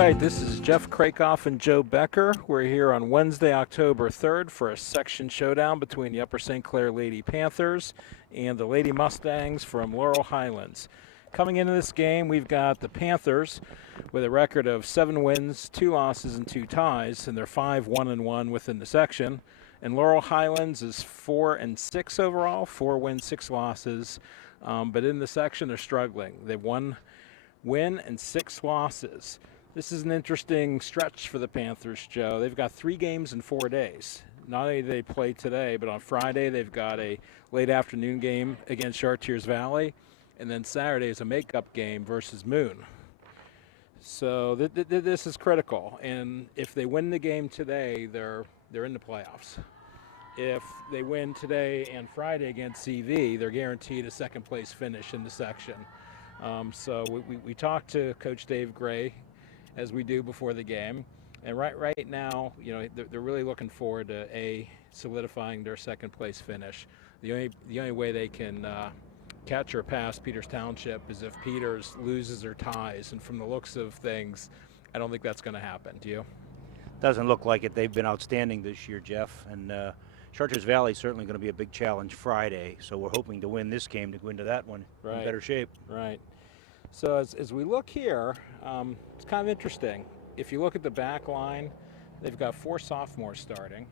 right, this is Jeff Krakoff and Joe Becker. We're here on Wednesday, October 3rd for a section showdown between the Upper St. Clair Lady Panthers and the Lady Mustangs from Laurel, Highlands. Coming into this game, we've got the Panthers with a record of 7 wins, 2 losses, and 2 ties, and they're 5-1-1 within the section. And Laurel Highlands is 4-6 overall, 4 wins, 6 losses. But in the section, they're struggling. They've 1 win and 6 losses. This is an interesting stretch for the Panthers, Joe. They've got 3 games in 4 days. Not only do they play today, but on Friday they've got a late afternoon game against Chartiers Valley, and then Saturday is a makeup game versus Moon. So this is critical, and if they win the game today, they're in the playoffs. If they win today and Friday against CV, they're guaranteed a second-place finish in the section. So we talked to Coach Dave Gray, as we do before the game, and right now, you know, they're really looking forward to solidifying their second-place finish. The only way they can catch or pass Peters Township is if Peters loses or ties, and from the looks of things, I don't think that's going to happen. Do you? Doesn't look like it. They've been outstanding this year, Jeff, and Chartiers Valley is certainly going to be a big challenge Friday, so we're hoping to win this game to go into that one in better shape. Right. So as we look here, it's kind of interesting. If you look at the back line, they've got 4 sophomores starting.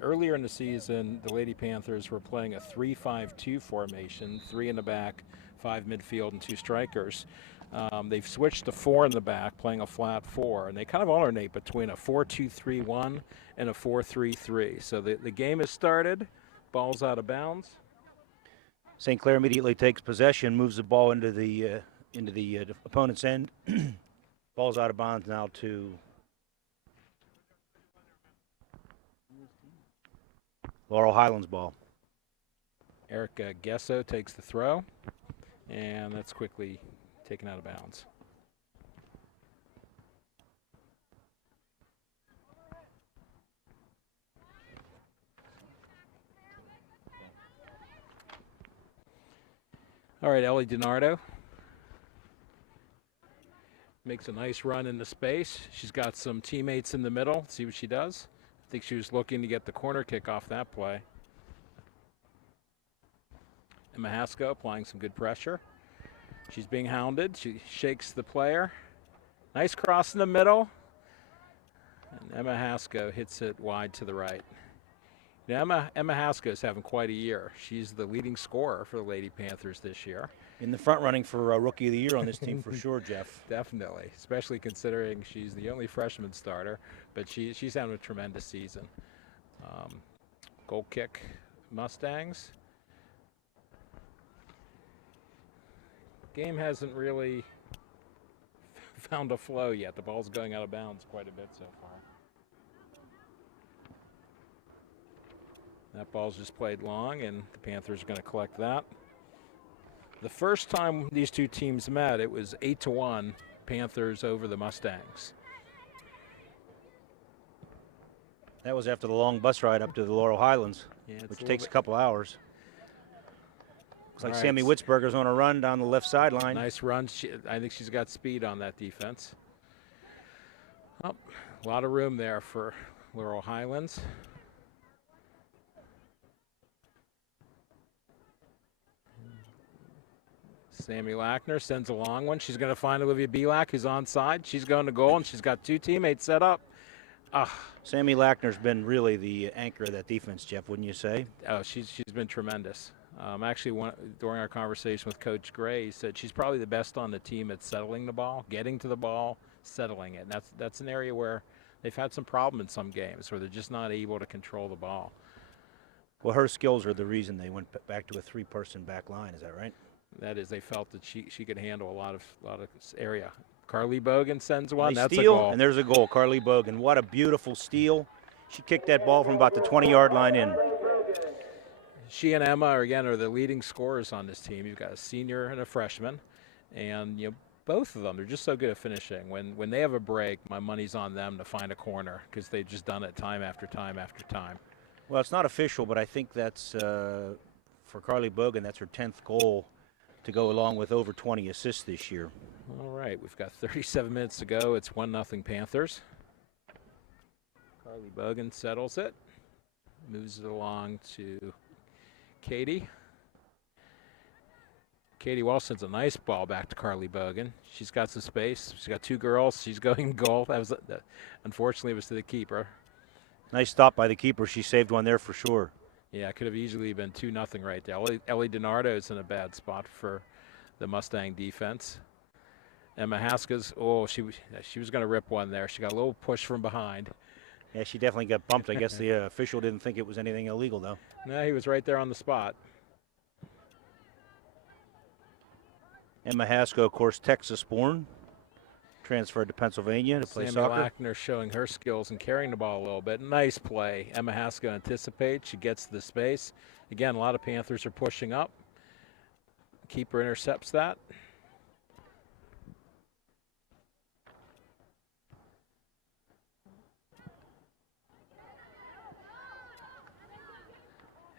Earlier in the season, the Lady Panthers were playing a 3-5-2 formation, 3 in the back, 5 midfield, and 2 strikers. They've switched to 4 in the back, playing a flat 4, and they kind of alternate between a 4-2-3-1 and a 4-3-3. So the game has started, ball's out of bounds. St. Clair immediately takes possession, moves the ball into the opponent's end. Ball's out of bounds now to Laurel Highlands ball. Erica Gesso takes the throw, and that's quickly taken out of bounds. All right, Ellie DiNardo makes a nice run into space. She's got some teammates in the middle. See what she does. I think she was looking to get the corner kick off that play. Emma Haskell applying some good pressure. She's being hounded. She shakes the player. Nice cross in the middle. And Emma Haskell hits it wide to the right. Now, Emma Haskell is having quite a year. She's the leading scorer for the Lady Panthers this year. In the front running for Rookie of the Year on this team for sure, Jeff. Definitely, especially considering she's the only freshman starter, but she's having a tremendous season. Goal kick, Mustangs. Game hasn't really found a flow yet. The ball's going out of bounds quite a bit so far. That ball's just played long, and the Panthers are going to collect that. The first time these two teams met, it was 8-1 Panthers over the Mustangs. That was after the long bus ride up to the Laurel Highlands, which takes a couple hours. Looks like Sammy Witzberger's on a run down the left sideline. Nice run. I think she's got speed on that defense. Oh, a lot of room there for Laurel Highlands. Sammy Lackner sends a long one. She's going to find Olivia Belak, who's onside. She's going to goal, and she's got 2 teammates set up. Sammy Lackner's been really the anchor of that defense, Jeff, wouldn't you say? Oh, she's been tremendous. Actually, during our conversation with Coach Gray, he said she's probably the best on the team at settling the ball, getting to the ball, settling it. And that's an area where they've had some problem in some games where they're just not able to control the ball. Well, her skills are the reason they went back to a 3-person back line. Is that right? That is, they felt that she could handle a lot of area. Carly Bogan sends one. Nice That's steal, a goal. and there's a goal. Carly Bogan, what a beautiful steal. She kicked that ball from about the 20-yard line in. She and Emma are the leading scorers on this team. You've got a senior and a freshman, and both of them, they're just so good at finishing. When they have a break, my money's on them to find a corner because they've just done it time after time after time. Well, it's not official, but I think that's for Carly Bogan. That's her 10th goal to go along with over 20 assists this year. All right, we've got 37 minutes to go. It's 1-0 Panthers. Carly Bogan settles it, moves it along to Katie. Katie Walsh sends a nice ball back to Carly Bogan. She's got some space. She's got two girls. She's going goal. That was unfortunately it was to the keeper. Nice stop by the keeper. She saved one there for sure. Yeah, it could have easily been 2-0 right there. Ellie DiNardo is in a bad spot for the Mustang defense. Emma Haska's, she was going to rip one there. She got a little push from behind. Yeah, she definitely got bumped. I guess the official didn't think it was anything illegal, though. No, he was right there on the spot. Emma Haska, of course, Texas-born. Transferred to Pennsylvania to play Sammy soccer. Lackner showing her skills and carrying the ball a little bit. Nice play. Emma Haska anticipates. She gets to the space. Again, a lot of Panthers are pushing up. Keeper intercepts that.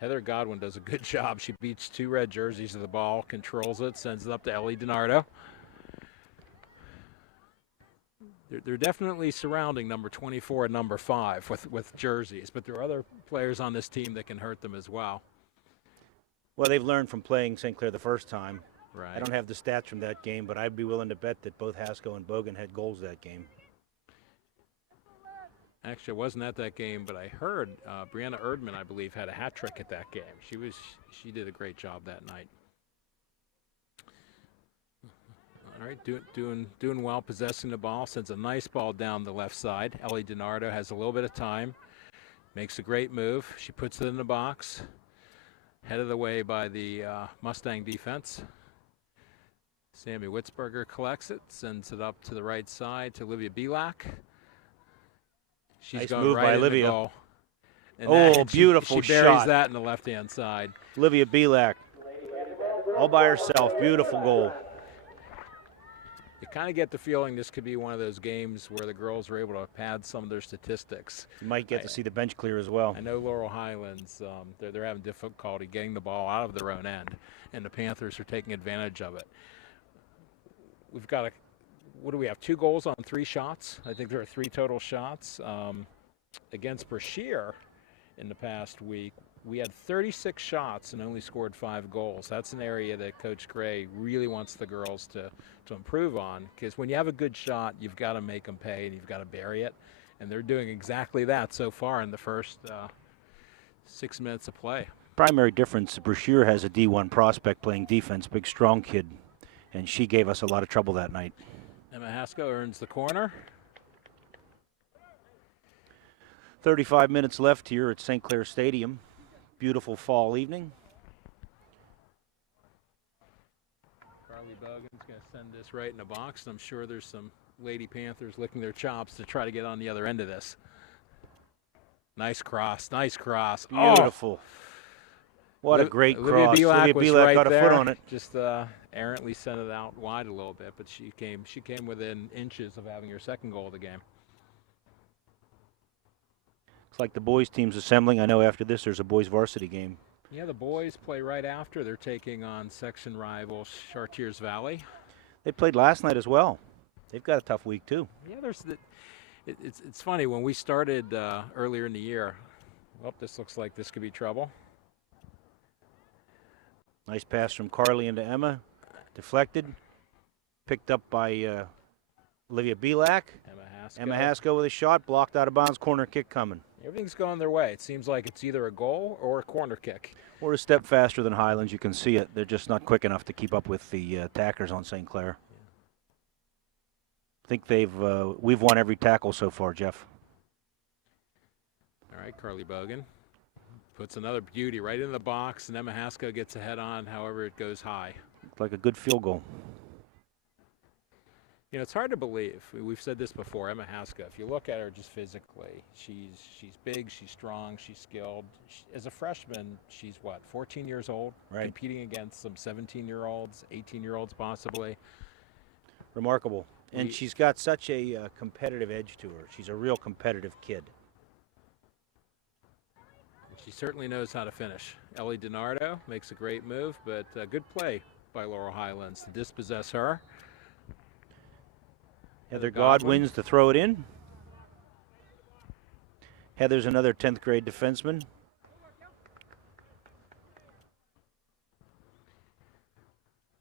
Heather Godwin does a good job. She beats two red jerseys to the ball, controls it, sends it up to Ellie DiNardo. They're definitely surrounding number 24 and number 5 with jerseys, but there are other players on this team that can hurt them as well. Well, they've learned from playing St. Clair the first time. Right. I don't have the stats from that game, but I'd be willing to bet that both Hasko and Bogan had goals that game. Actually, I wasn't at that game, but I heard Brianna Erdman, I believe, had a hat trick at that game. She did a great job that night. All right, doing well, possessing the ball, sends a nice ball down the left side. Ellie DiNardo has a little bit of time, makes a great move. She puts it in the box, headed away by the Mustang defense. Sammy Witzberger collects it, sends it up to the right side to Olivia Belak. She's nice going move right by in Olivia. the goal. And beautiful she buries shot. that in the left-hand side. Olivia Belak, all by herself. Beautiful goal. You kind of get the feeling this could be one of those games where the girls are able to pad some of their statistics. You might get to see the bench clear as well. I know Laurel Highlands, they're having difficulty getting the ball out of their own end, and the Panthers are taking advantage of it. We've got what do we have, 2 goals on 3 shots? I think there are 3 total shots. Against Brashear in the past week, we had 36 shots and only scored 5 goals. That's an area that Coach Gray really wants the girls to improve on, because when you have a good shot, you've got to make them pay and you've got to bury it. And they're doing exactly that so far in the first 6 minutes of play. Primary difference, Brashear has a D1 prospect playing defense, big strong kid, and she gave us a lot of trouble that night. Emma Hasko earns the corner. 35 minutes left here at St. Clair Stadium. Beautiful fall evening. Carly Bogan's going to send this right in the box, and I'm sure there's some Lady Panthers licking their chops to try to get on the other end of this. Nice cross, nice cross. Beautiful. Oh. What a great cross. Olivia Belak got a foot on it. Just errantly sent it out wide a little bit, but she came within inches of having her second goal of the game. Looks like the boys team's assembling. I know after this there's a boys varsity game. Yeah, the boys play right after. They're taking on section rival Chartiers Valley. They played last night as well. They've got a tough week too. Yeah, it's funny, when we started earlier in the year, well, this looks like this could be trouble. Nice pass from Carly into Emma. Deflected. Picked up by Olivia Belak. Emma Hasko with a shot. Blocked out of bounds. Corner kick coming. Everything's going their way. It seems like it's either a goal or a corner kick. We're a step faster than Highlands. You can see it. They're just not quick enough to keep up with the attackers on St. Clair. I think we've won every tackle so far, Jeff. All right, Carly Bogan puts another beauty right in the box, and Emma Hasko gets a head on. However, it goes high. Looks like a good field goal. You know, it's hard to believe. We've said this before. Emma Hasko, if you look at her just physically, she's big, she's strong, she's skilled. As a freshman, she's 14 years old, right, competing against some 17-year-olds, 18-year-olds possibly. Remarkable. And she's got such a competitive edge to her. She's a real competitive kid. She certainly knows how to finish. Ellie DiNardo makes a great move, but good play by Laurel Highlands to dispossess her. Heather Godwin's to throw it in. Heather's another 10th grade defenseman.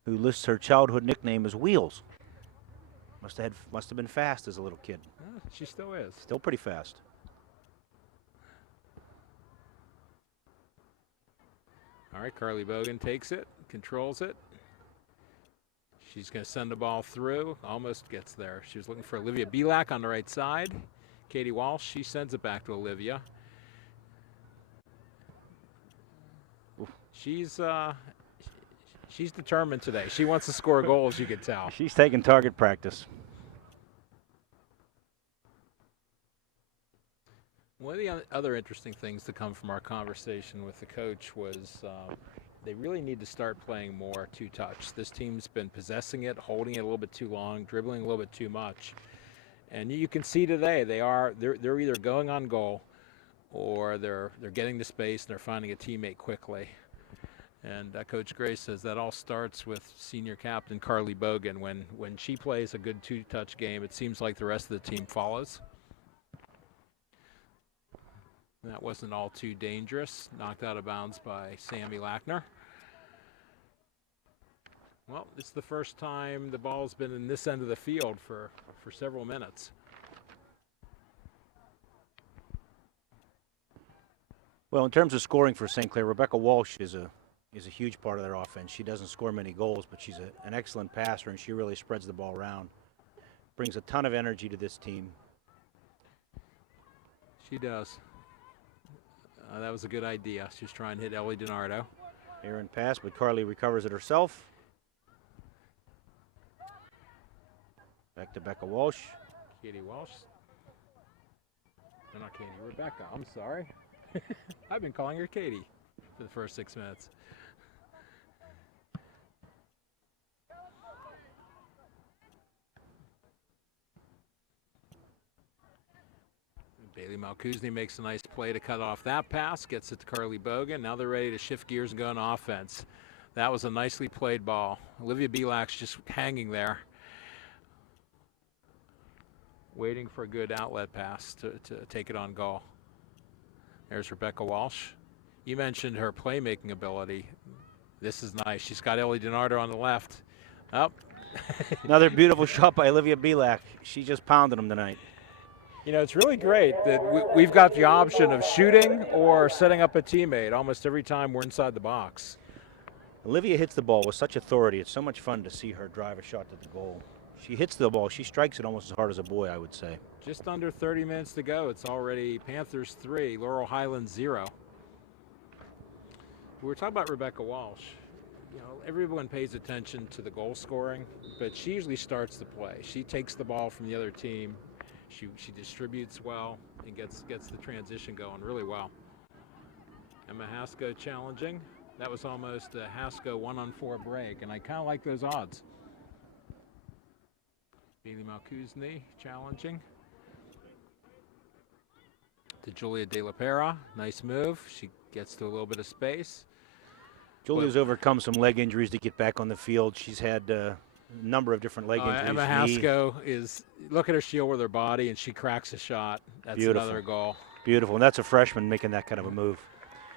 Who lists her childhood nickname as Wheels. Must have been fast as a little kid. She still is. Still pretty fast. All right, Carly Bogan takes it, controls it. She's going to send the ball through. Almost gets there. She was looking for Olivia Belak on the right side. Katie Walsh, she sends it back to Olivia. She's determined today. She wants to score goals, you could tell. She's taking target practice. One of the other interesting things to come from our conversation with the coach was they really need to start playing more two-touch. This team's been possessing it, holding it a little bit too long, dribbling a little bit too much. And you can see today they're either going on goal or they're getting to space and they're finding a teammate quickly. And Coach Gray says that all starts with senior captain Carly Bogan. When she plays a good two-touch game, it seems like the rest of the team follows. That wasn't all too dangerous. Knocked out of bounds by Sammy Lackner. Well, it's the first time the ball's been in this end of the field for several minutes. Well, in terms of scoring for St. Clair, Rebecca Walsh is a huge part of their offense. She doesn't score many goals, but she's an excellent passer, and she really spreads the ball around. Brings a ton of energy to this team. She does. That was a good idea. She was trying to hit Ellie DiNardo. Aaron pass, but Carly recovers it herself. Back to Becca Walsh. Katie Walsh. No, not Katie. Rebecca. I'm sorry. I've been calling her Katie for the first 6 minutes. Bailey Malkuzny makes a nice play to cut off that pass, gets it to Carly Bogan. Now they're ready to shift gears and go on offense. That was a nicely played ball. Olivia Belak's just hanging there, waiting for a good outlet pass to take it on goal. There's Rebecca Walsh. You mentioned her playmaking ability. This is nice. She's got Ellie DiNardo on the left. Oh. Another beautiful shot by Olivia Belak. She just pounded them tonight. You know, it's really great that we've got the option of shooting or setting up a teammate almost every time we're inside the box. Olivia hits the ball with such authority. It's so much fun to see her drive a shot to the goal. She hits the ball. She strikes it almost as hard as a boy, I would say. Just under 30 minutes to go. It's already Panthers 3, Laurel Highlands 0. We were talking about Rebecca Walsh. You know, everyone pays attention to the goal scoring, but she usually starts the play. She takes the ball from the other team. She distributes well and gets the transition going really well. Emma Hasko challenging. That was almost a Hasko 1-on-4 break, and I kind of like those odds. Bailey Malkuzny challenging. To Julia De La Pera. Nice move. She gets to a little bit of space. Julia's overcome some leg injuries to get back on the field. She's had a number of different leg injuries. Emma Hasko is, look at her shield with her body, and she cracks a shot. That's beautiful. Another goal. Beautiful, and that's a freshman making that kind of a move.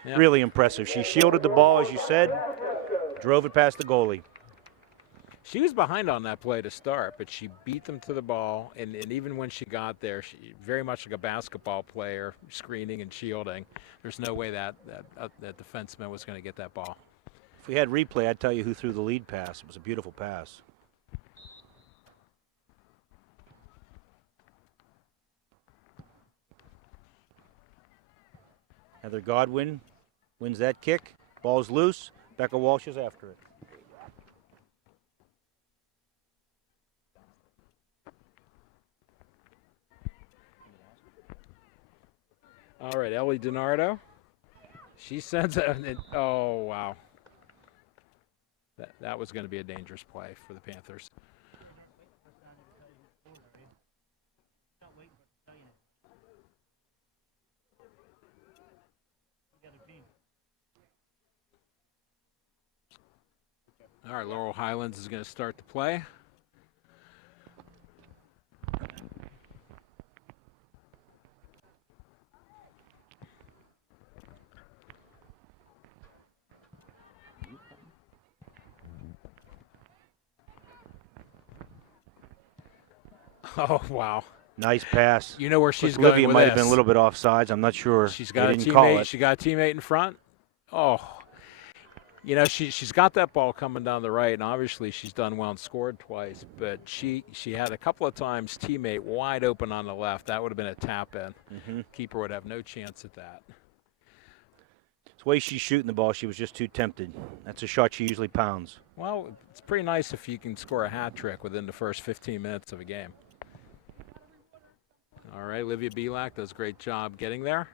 Yep. Really impressive. She shielded the ball, as you said, drove it past the goalie. She was behind on that play to start, but she beat them to the ball, and even when she got there, she very much like a basketball player, screening and shielding. There's no way that defenseman was going to get that ball. If we had replay, I'd tell you who threw the lead pass. It was a beautiful pass. Heather Godwin wins that kick. Ball's loose. Becca Walsh is after it. All right, Ellie DiNardo. She sends it. Oh, wow. That was going to be a dangerous play for the Panthers. All right, Laurel Highlands is going to start the play. Oh, wow. Nice pass. You know where she's Olivia going with might this. have been a little bit offsides. I'm not sure. She's They got a didn't call teammate. it. She got a teammate in front. Oh, you know she's got that ball coming down the right, and obviously she's done well and scored twice. But she had a couple of times teammate wide open on the left. That would have been a tap in. Mm-hmm. Keeper would have no chance at that. The way she's shooting the ball, she was just too tempted. That's a shot she usually pounds. Well, it's pretty nice if you can score a hat trick within the first 15 minutes of a game. All right, Olivia Belak does a great job getting there.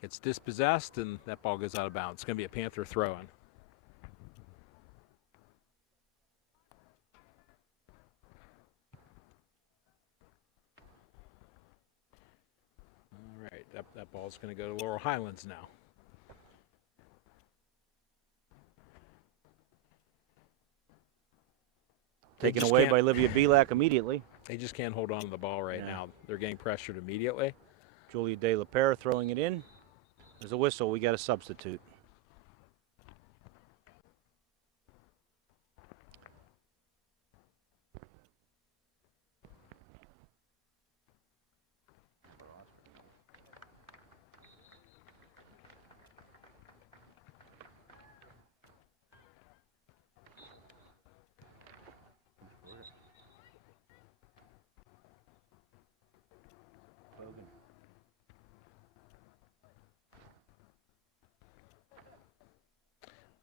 Gets dispossessed, and that ball goes out of bounds. It's going to be a Panther throw-in. All right, that ball's going to go to Laurel Highlands now. Taken away by Olivia Belak immediately. They just can't hold on to the ball right now. They're getting pressured immediately. Julia De La Pera throwing it in. There's a whistle. We got a substitute.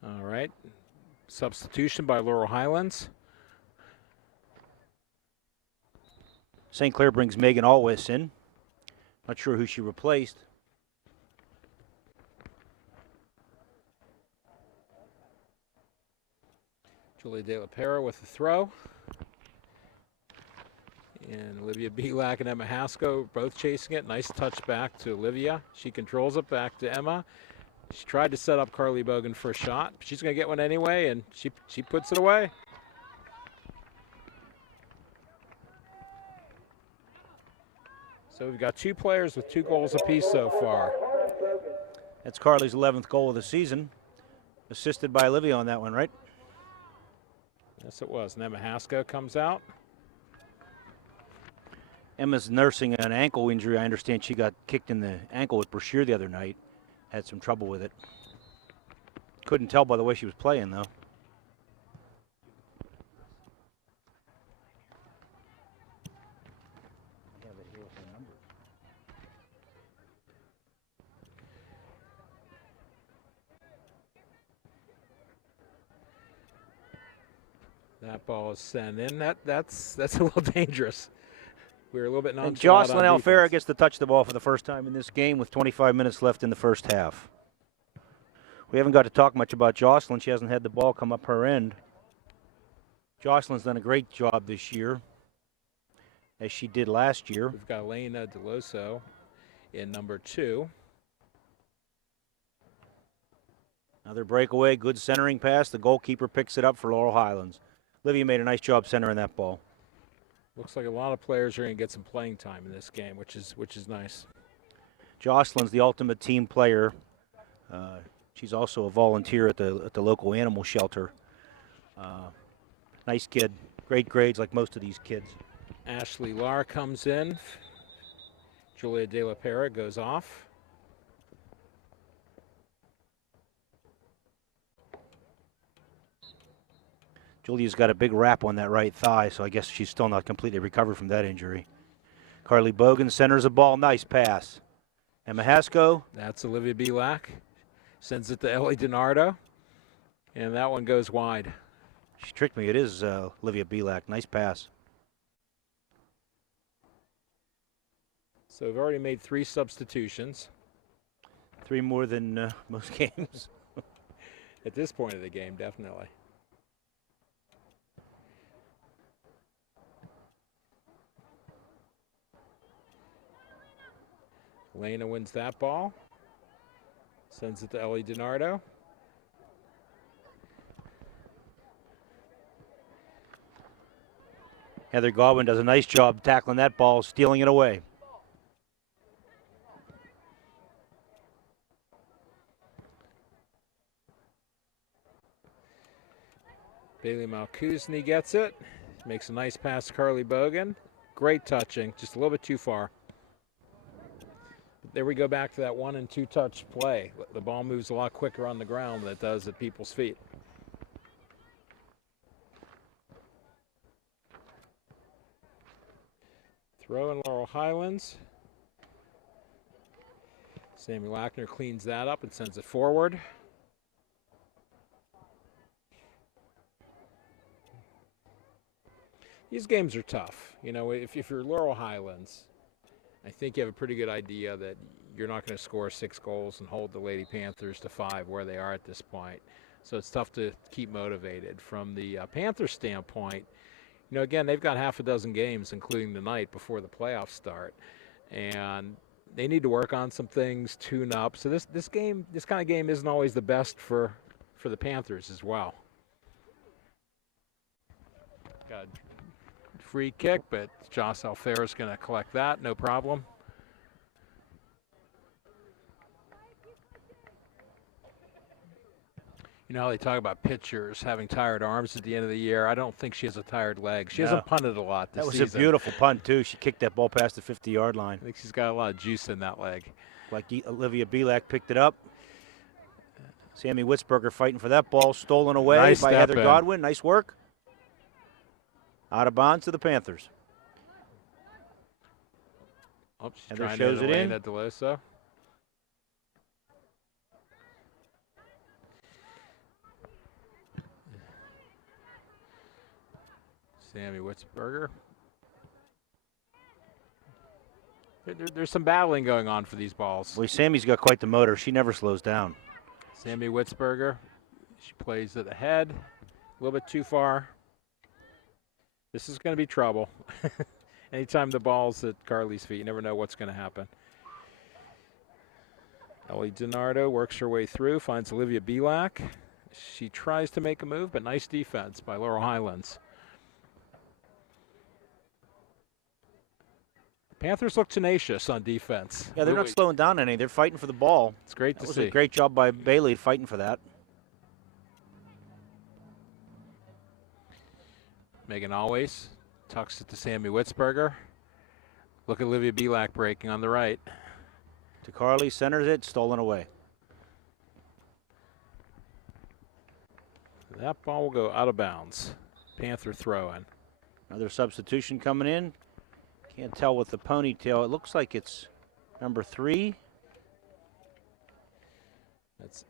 All right. Substitution by Laurel Highlands. St. Clair brings Megan Alwis in. Not sure who she replaced. Julia De La Pera with the throw. And Olivia Belak and Emma Haskell both chasing it. Nice touch back to Olivia. She controls it back to Emma. She tried to set up Carly Bogan for a shot. She's going to get one anyway, and she puts it away. So we've got two players with 2 goals apiece so far. That's Carly's 11th goal of the season. Assisted by Olivia on that one, right? Yes, it was. And Emma Haskell comes out. Emma's nursing an ankle injury. I understand she got kicked in the ankle with Brashear the other night. Had some trouble with it. Couldn't tell by the way she was playing, though. That ball is sent in. That's a little dangerous. We were a little bit nonchalant. And Jocelyn on Alfera defense. gets to touch the ball for the first time in this game with 25 minutes left in the first half. We haven't got to talk much about Jocelyn. She hasn't had the ball come up her end. Jocelyn's done a great job this year, as she did last year. We've got Elena DeLoso in number 2. Another breakaway, good centering pass. The goalkeeper picks it up for Laurel Highlands. Olivia made a nice job centering that ball. Looks like a lot of players are going to get some playing time in this game, which is nice. Jocelyn's the ultimate team player. She's also a volunteer at the local animal shelter. Nice kid. Great grades like most of these kids. Ashley Lar comes in. Julia De La Pera goes off. Julia's got a big wrap on that right thigh, so I guess she's still not completely recovered from that injury. Carly Bogan centers a ball. Nice pass. Emma Haskell. That's Olivia Belak. Sends it to Ellie DiNardo. And that one goes wide. She tricked me. It is Olivia Belak. Nice pass. So we've already made 3 substitutions. 3 more than most games. At this point of the game, definitely. Elena wins that ball. Sends it to Ellie DiNardo. Heather Godwin does a nice job tackling that ball, stealing it away. Bailey Malkuzny gets it. Makes a nice pass to Carly Bogan. Great touching, just a little bit too far. There we go back to that 1 and 2 touch play. The ball moves a lot quicker on the ground than it does at people's feet. Throw in Laurel Highlands. Sammy Lackner cleans that up and sends it forward. These games are tough. You know, if you're Laurel Highlands, I think you have a pretty good idea that you're not going to score 6 goals and hold the Lady Panthers to 5 where they are at this point. So it's tough to keep motivated. From the Panthers standpoint, you know, again, they've got half a dozen games, including tonight, before the playoffs start. And they need to work on some things, tune up. So this kind of game isn't always the best for the Panthers as well. Got a free kick, but Joss Alfair is going to collect that, no problem. You know how they talk about pitchers having tired arms at the end of the year? I don't think she has a tired leg. She hasn't punted a lot this season. That was a beautiful punt, too. She kicked that ball past the 50-yard line. I think she's got a lot of juice in that leg. Like Olivia Belak picked it up. Sammy Witzberger fighting for that ball, stolen away Nice by step Heather in. Godwin. Nice work. Out of bounds to the Panthers. Oh, she's Heather trying shows to it hit in. Elena DeLoso. Sammy Witzberger. There's some battling going on for these balls. Well, Sammy's got quite the motor. She never slows down. Sammy Witzberger, she plays it ahead, a little bit too far. This is going to be trouble. Anytime the ball's at Carly's feet, you never know what's going to happen. Ellie DiNardo works her way through, finds Olivia Belak. She tries to make a move, but nice defense by Laurel Highlands. Panthers look tenacious on defense. Yeah, they're not slowing down any. They're fighting for the ball. It's great to That was see. a great job by Bailey fighting for that. Megan Always tucks it to Sammy Witzberger. Look at Olivia Belak breaking on the right. To Carly, centers it, stolen away. That ball will go out of bounds. Panther throw in. Another substitution coming in. Can't tell with the ponytail. It looks like it's number 3. That's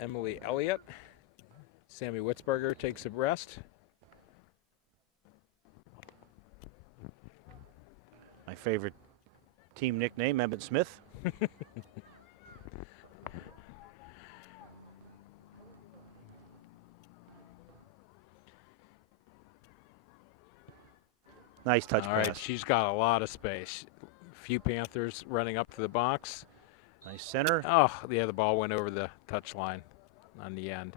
Emily Elliott. Sammy Witzberger takes a rest. My favorite team nickname, Emmett Smith. Nice touch All pass. right, she's got a lot of space. A few Panthers running up to the box. Nice center. Oh, yeah, the ball went over the touch line on the end.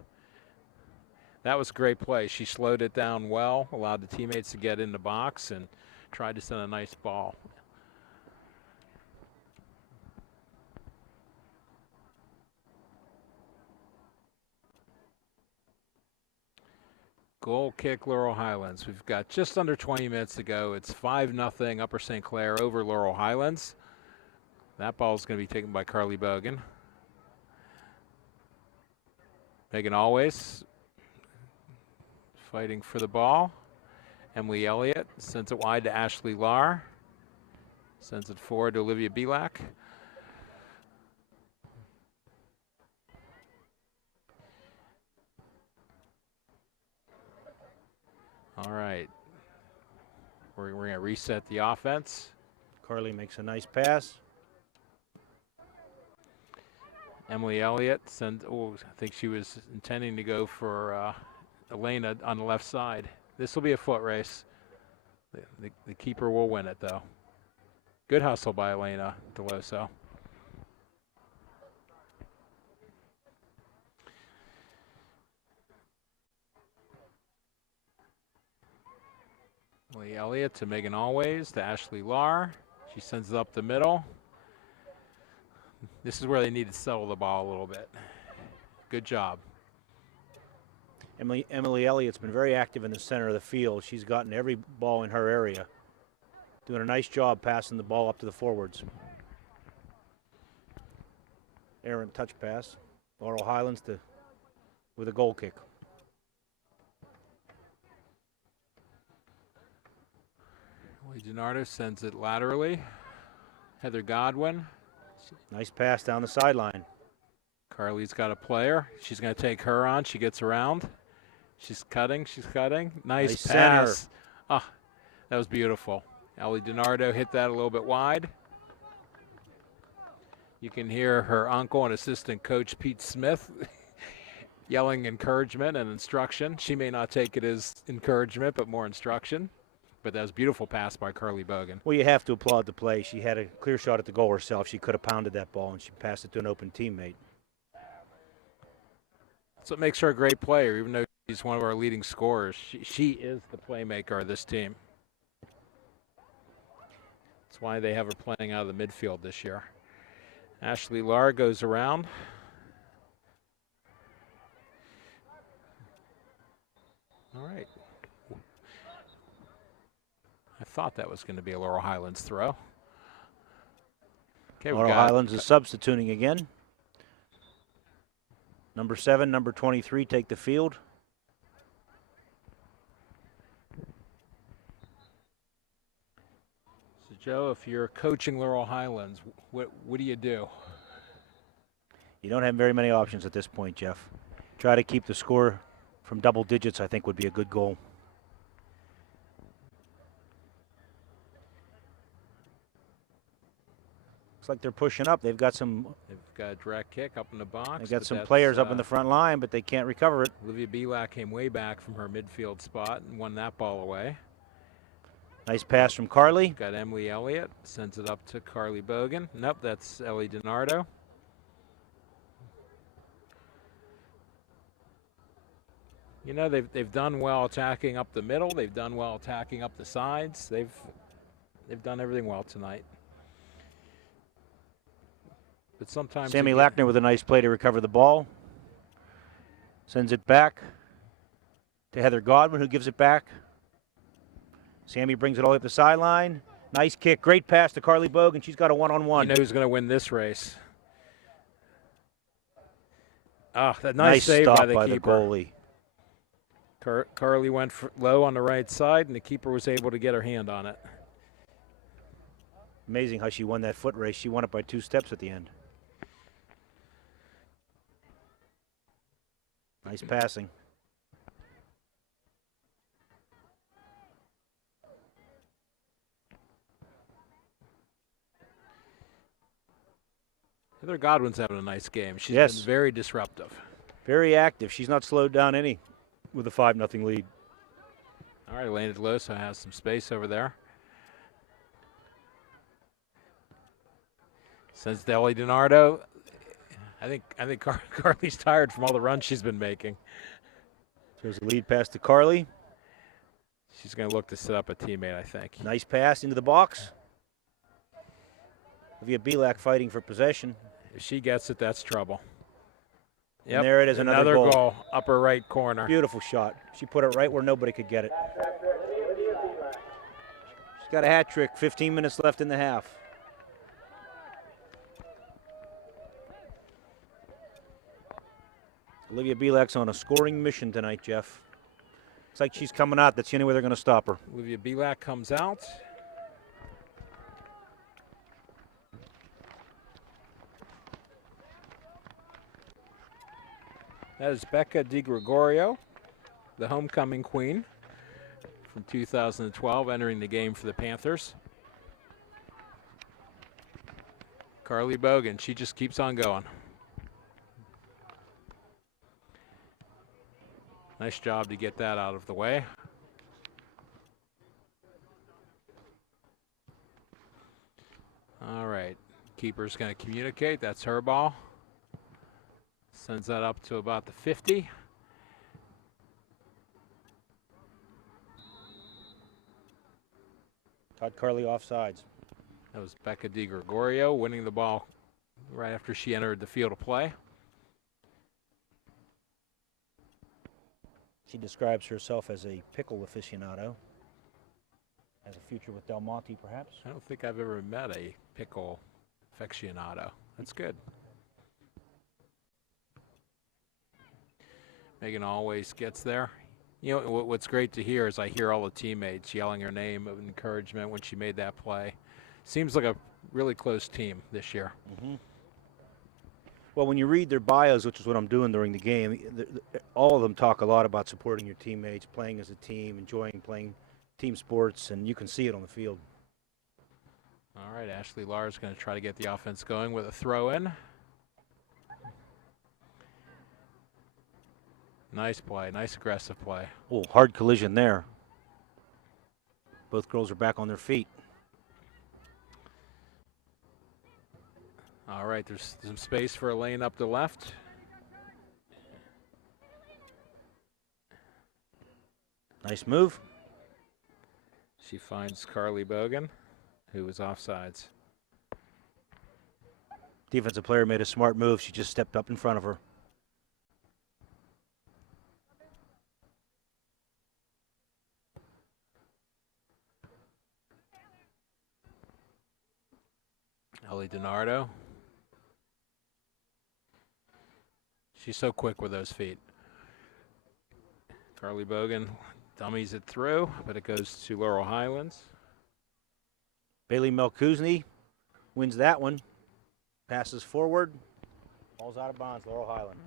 That was a great play. She slowed it down well, allowed the teammates to get in the box, and tried to send a nice ball. Goal kick, Laurel Highlands. We've got just under 20 minutes to go. It's 5-0 Upper St. Clair over Laurel Highlands. That ball is going to be taken by Carly Bogan. Megan Always fighting for the ball. Emily Elliott sends it wide to Ashley Lahr. Sends it forward to Olivia Belak. All right. We're going to reset the offense. Carly makes a nice pass. Emily Elliott sends, I think she was intending to go for Elena on the left side. This will be a foot race. The keeper will win it, though. Good hustle by Elena DeLoso. Lee Elliott to Megan Always to Ashley Lahr. She sends it up the middle. This is where they need to settle the ball a little bit. Good job. Emily Elliott's been very active in the center of the field. She's gotten every ball in her area. Doing a nice job passing the ball up to the forwards. Errant touch pass. Laurel Highlands with a goal kick. Lee DiNardo sends it laterally. Heather Godwin. Nice pass down the sideline. Carly's got a player. She's going to take her on. She gets around. She's cutting. Nice pass. Center. Ah, that was beautiful. Ellie DiNardo hit that a little bit wide. You can hear her uncle and assistant coach Pete Smith yelling encouragement and instruction. She may not take it as encouragement, but more instruction. But that was a beautiful pass by Carly Bogan. Well, you have to applaud the play. She had a clear shot at the goal herself. She could have pounded that ball, and she passed it to an open teammate. That's what makes her a great player, even though she's one of our leading scorers. She is the playmaker of this team. That's why they have her playing out of the midfield this year. Ashley Lahr goes around. All right. I thought that was going to be a Laurel Highlands throw. Okay, Laurel Highlands is substituting again. Number 7, number 23 take the field. So, Joe, if you're coaching Laurel Highlands, what do you do? You don't have very many options at this point, Jeff. Try to keep the score from double digits, I think, would be a good goal. Looks like they're pushing up. They've got a direct kick up in the box. They've got some players up in the front line, but they can't recover it. Olivia Belak came way back from her midfield spot and won that ball away. Nice pass from Carly. Got Emily Elliott, sends it up to Carly Bogan. Nope, that's Ellie DiNardo. You know, they've done well attacking up the middle. They've done well attacking up the sides. They've done everything well tonight. But sometimes Sammy Lackner with a nice play to recover the ball. Sends it back to Heather Godwin, who gives it back. Sammy brings it all the way up the sideline. Nice kick. Great pass to Carly Bogan. She's got a one-on-one. You know who's going to win this race. Ah, that nice save stop by the keeper. The goalie. Carly went low on the right side, and the keeper was able to get her hand on it. Amazing how she won that foot race. She won it by 2 steps at the end. Nice passing. Heather Godwin's having a nice game. She's been very disruptive. Very active. She's not slowed down any with a 5-0 lead. All right, Elena DeLoso has some space over there. Sends to Ellie DiNardo. I think Carly's tired from all the runs she's been making. There's a lead pass to Carly. She's going to look to set up a teammate, I think. Nice pass into the box. Olivia Belak fighting for possession. If she gets it, that's trouble. Yep. And there it is, another goal. Upper right corner. Beautiful shot. She put it right where nobody could get it. She's got a hat trick. 15 minutes left in the half. Olivia Belak's on a scoring mission tonight, Jeff. Looks like she's coming out. That's the only way they're going to stop her. Olivia Belak comes out. That is Becca DiGregorio, the homecoming queen from 2012, entering the game for the Panthers. Carly Bogan, she just keeps on going. Nice job to get that out of the way. All right, keeper's going to communicate. That's her ball. Sends that up to about the 50. Caught Carly offsides. That was Becca DiGregorio winning the ball right after she entered the field of play. She describes herself as a pickle aficionado. Has a future with Del Monte, perhaps. I don't think I've ever met a pickle aficionado. That's good. Megan always gets there. You know, what's great to hear is I hear all the teammates yelling her name of encouragement when she made that play. Seems like a really close team this year. Mm-hmm. Well, when you read their bios, which is what I'm doing during the game, all of them talk a lot about supporting your teammates, playing as a team, enjoying playing team sports, and you can see it on the field. All right, Ashley Laurel going to try to get the offense going with a throw-in. Nice play, nice aggressive play. Oh, hard collision there. Both girls are back on their feet. All right, there's some space for a lane up the left. Nice move. She finds Carly Bogan, who was offsides. Defensive player made a smart move. She just stepped up in front of her. Ellie DiNardo. She's so quick with those feet. Carly Bogan dummies it through, but it goes to Laurel Highlands. Bailey Melkuzny wins that one. Passes forward. Ball's out of bounds, Laurel Highland.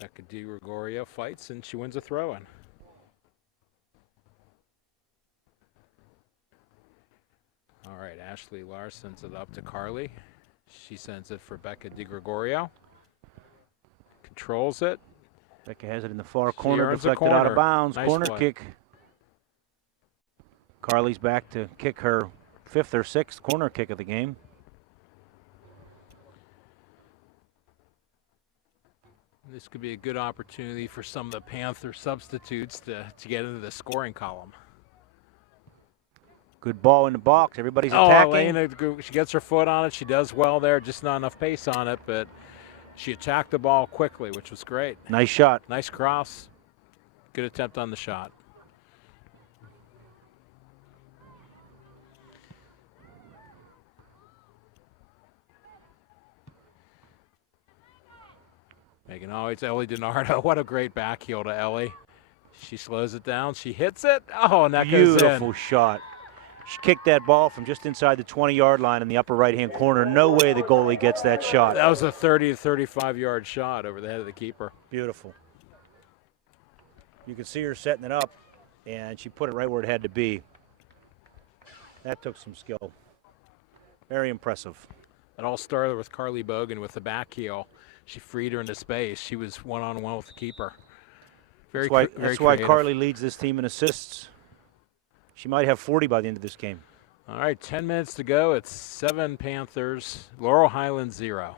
Becca DiGregorio fights, and she wins a throw-in. All right, Ashley Laurel sends it up to Carly. She sends it for Becca DiGregorio. Controls it. Becca has it in the far corner, earns a deflected out of corner. bounds. Nice Corner play. kick. Carly's back to kick her 5th or 6th corner kick of the game. This could be a good opportunity for some of the Panther substitutes to get into the scoring column. Good ball in the box. Everybody's attacking. Elena, she gets her foot on it. She does well there, just not enough pace on it, but she attacked the ball quickly, which was great. Nice shot. Nice cross. Good attempt on the shot. Megan always Ellie DiNardo. What a great back heel to Ellie. She slows it down. She hits it. Oh, and that goes in. Beautiful shot. She kicked that ball from just inside the 20-yard line in the upper right-hand corner. No way the goalie gets that shot. That was a 30 to 35-yard shot over the head of the keeper. Beautiful. You can see her setting it up, and she put it right where it had to be. That took some skill. Very impressive. It all started with Carly Bogan with the back heel. She freed her into space. She was one-on-one with the keeper. Very That's why creative. Carly leads this team in assists. She might have 40 by the end of this game. All right, 10 minutes to go. It's 7 Panthers, Laurel Highlands 0.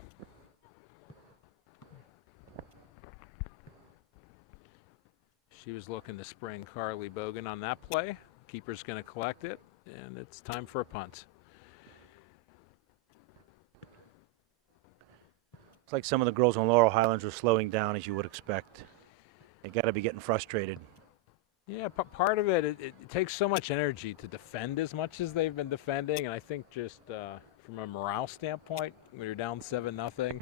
She was looking to spring Carly Bogan on that play. Keeper's going to collect it, and it's time for a punt. It's like some of the girls on Laurel Highlands are slowing down, as you would expect. They got to be getting frustrated. Yeah, part of it takes so much energy to defend as much as they've been defending, and I think just from a morale standpoint, when you're down 7-0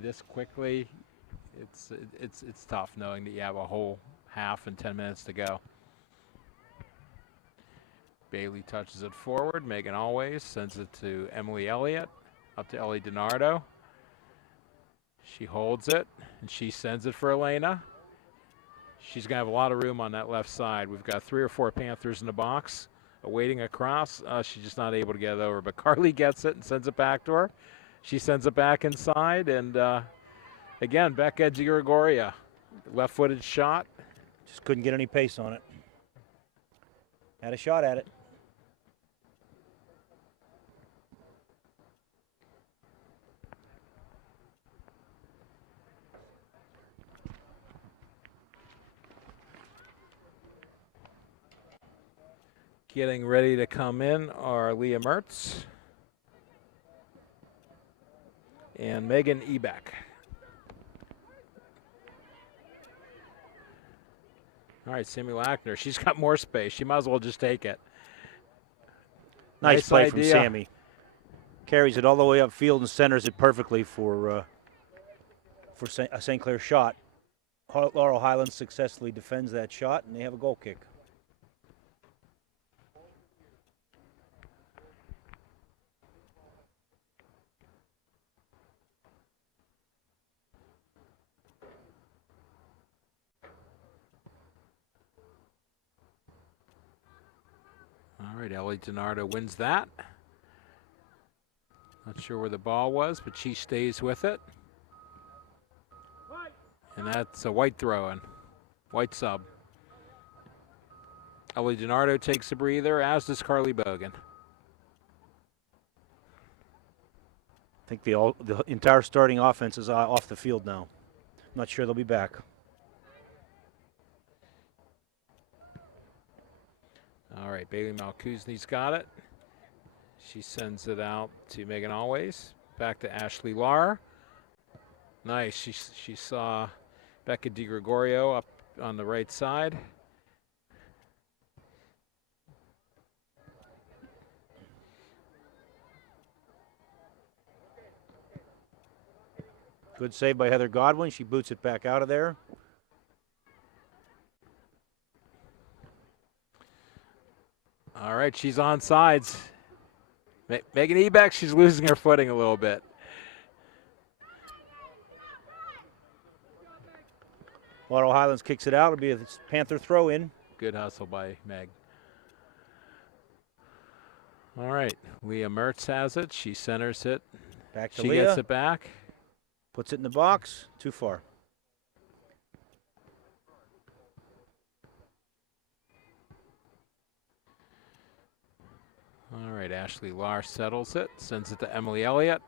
this quickly, it's tough knowing that you have a whole half and 10 minutes to go. Bailey touches it forward. Megan always sends it to Emily Elliott, up to Ellie DiNardo. She holds it, and she sends it for Elena. She's going to have a lot of room on that left side. We've got 3 or 4 Panthers in the box awaiting a cross. She's just not able to get it over. But Carly gets it and sends it back to her. She sends it back inside. And, again, Becca DiGregorio, left-footed shot. Just couldn't get any pace on it. Had a shot at it. Getting ready to come in are Leah Mertz and Megan Ebeck. All right, Samuel Ackner. She's got more space. She might as well just take it. Nice play from idea. Sammy. Carries it all the way upfield and centers it perfectly for a St. Clair shot. Laurel Highlands successfully defends that shot, and they have a goal kick. All right, Ellie DiNardo wins that. Not sure where the ball was, but she stays with it. And that's a White throw-in. White sub. Ellie DiNardo takes a breather, as does Carly Bogan. I think the entire starting offense is off the field now. Not sure they'll be back. All right, Bailey Malkuzny's got it. She sends it out to Megan Always. Back to Ashley Lar. Nice. She saw Becca DiGregorio up on the right side. Good save by Heather Godwin. She boots it back out of there. All right, she's on sides. Megan Ebeck, she's losing her footing a little bit. Laurel Highlands kicks it out. It'll be a Panther throw-in. Good hustle by Meg. All right, Leah Mertz has it. She centers it. Back to She Leah. gets it back. Puts it in the box. Too far. All right, Ashley Lar settles it, sends it to Emily Elliott.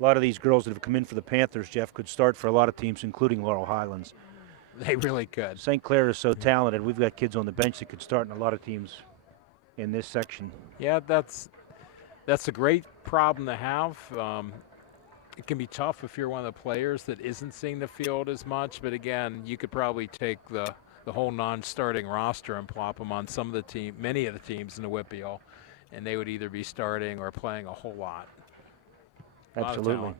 A lot of these girls that have come in for the Panthers, Jeff, could start for a lot of teams, including Laurel Highlands. They really could. St. Clair is so talented. We've got kids on the bench that could start in a lot of teams in this section. Yeah, that's a great problem to have. It can be tough if you're one of the players that isn't seeing the field as much, but again, you could probably take the whole non-starting roster and plop them on many of the teams in the Whitfield, and they would either be starting or playing a whole lot. Absolutely.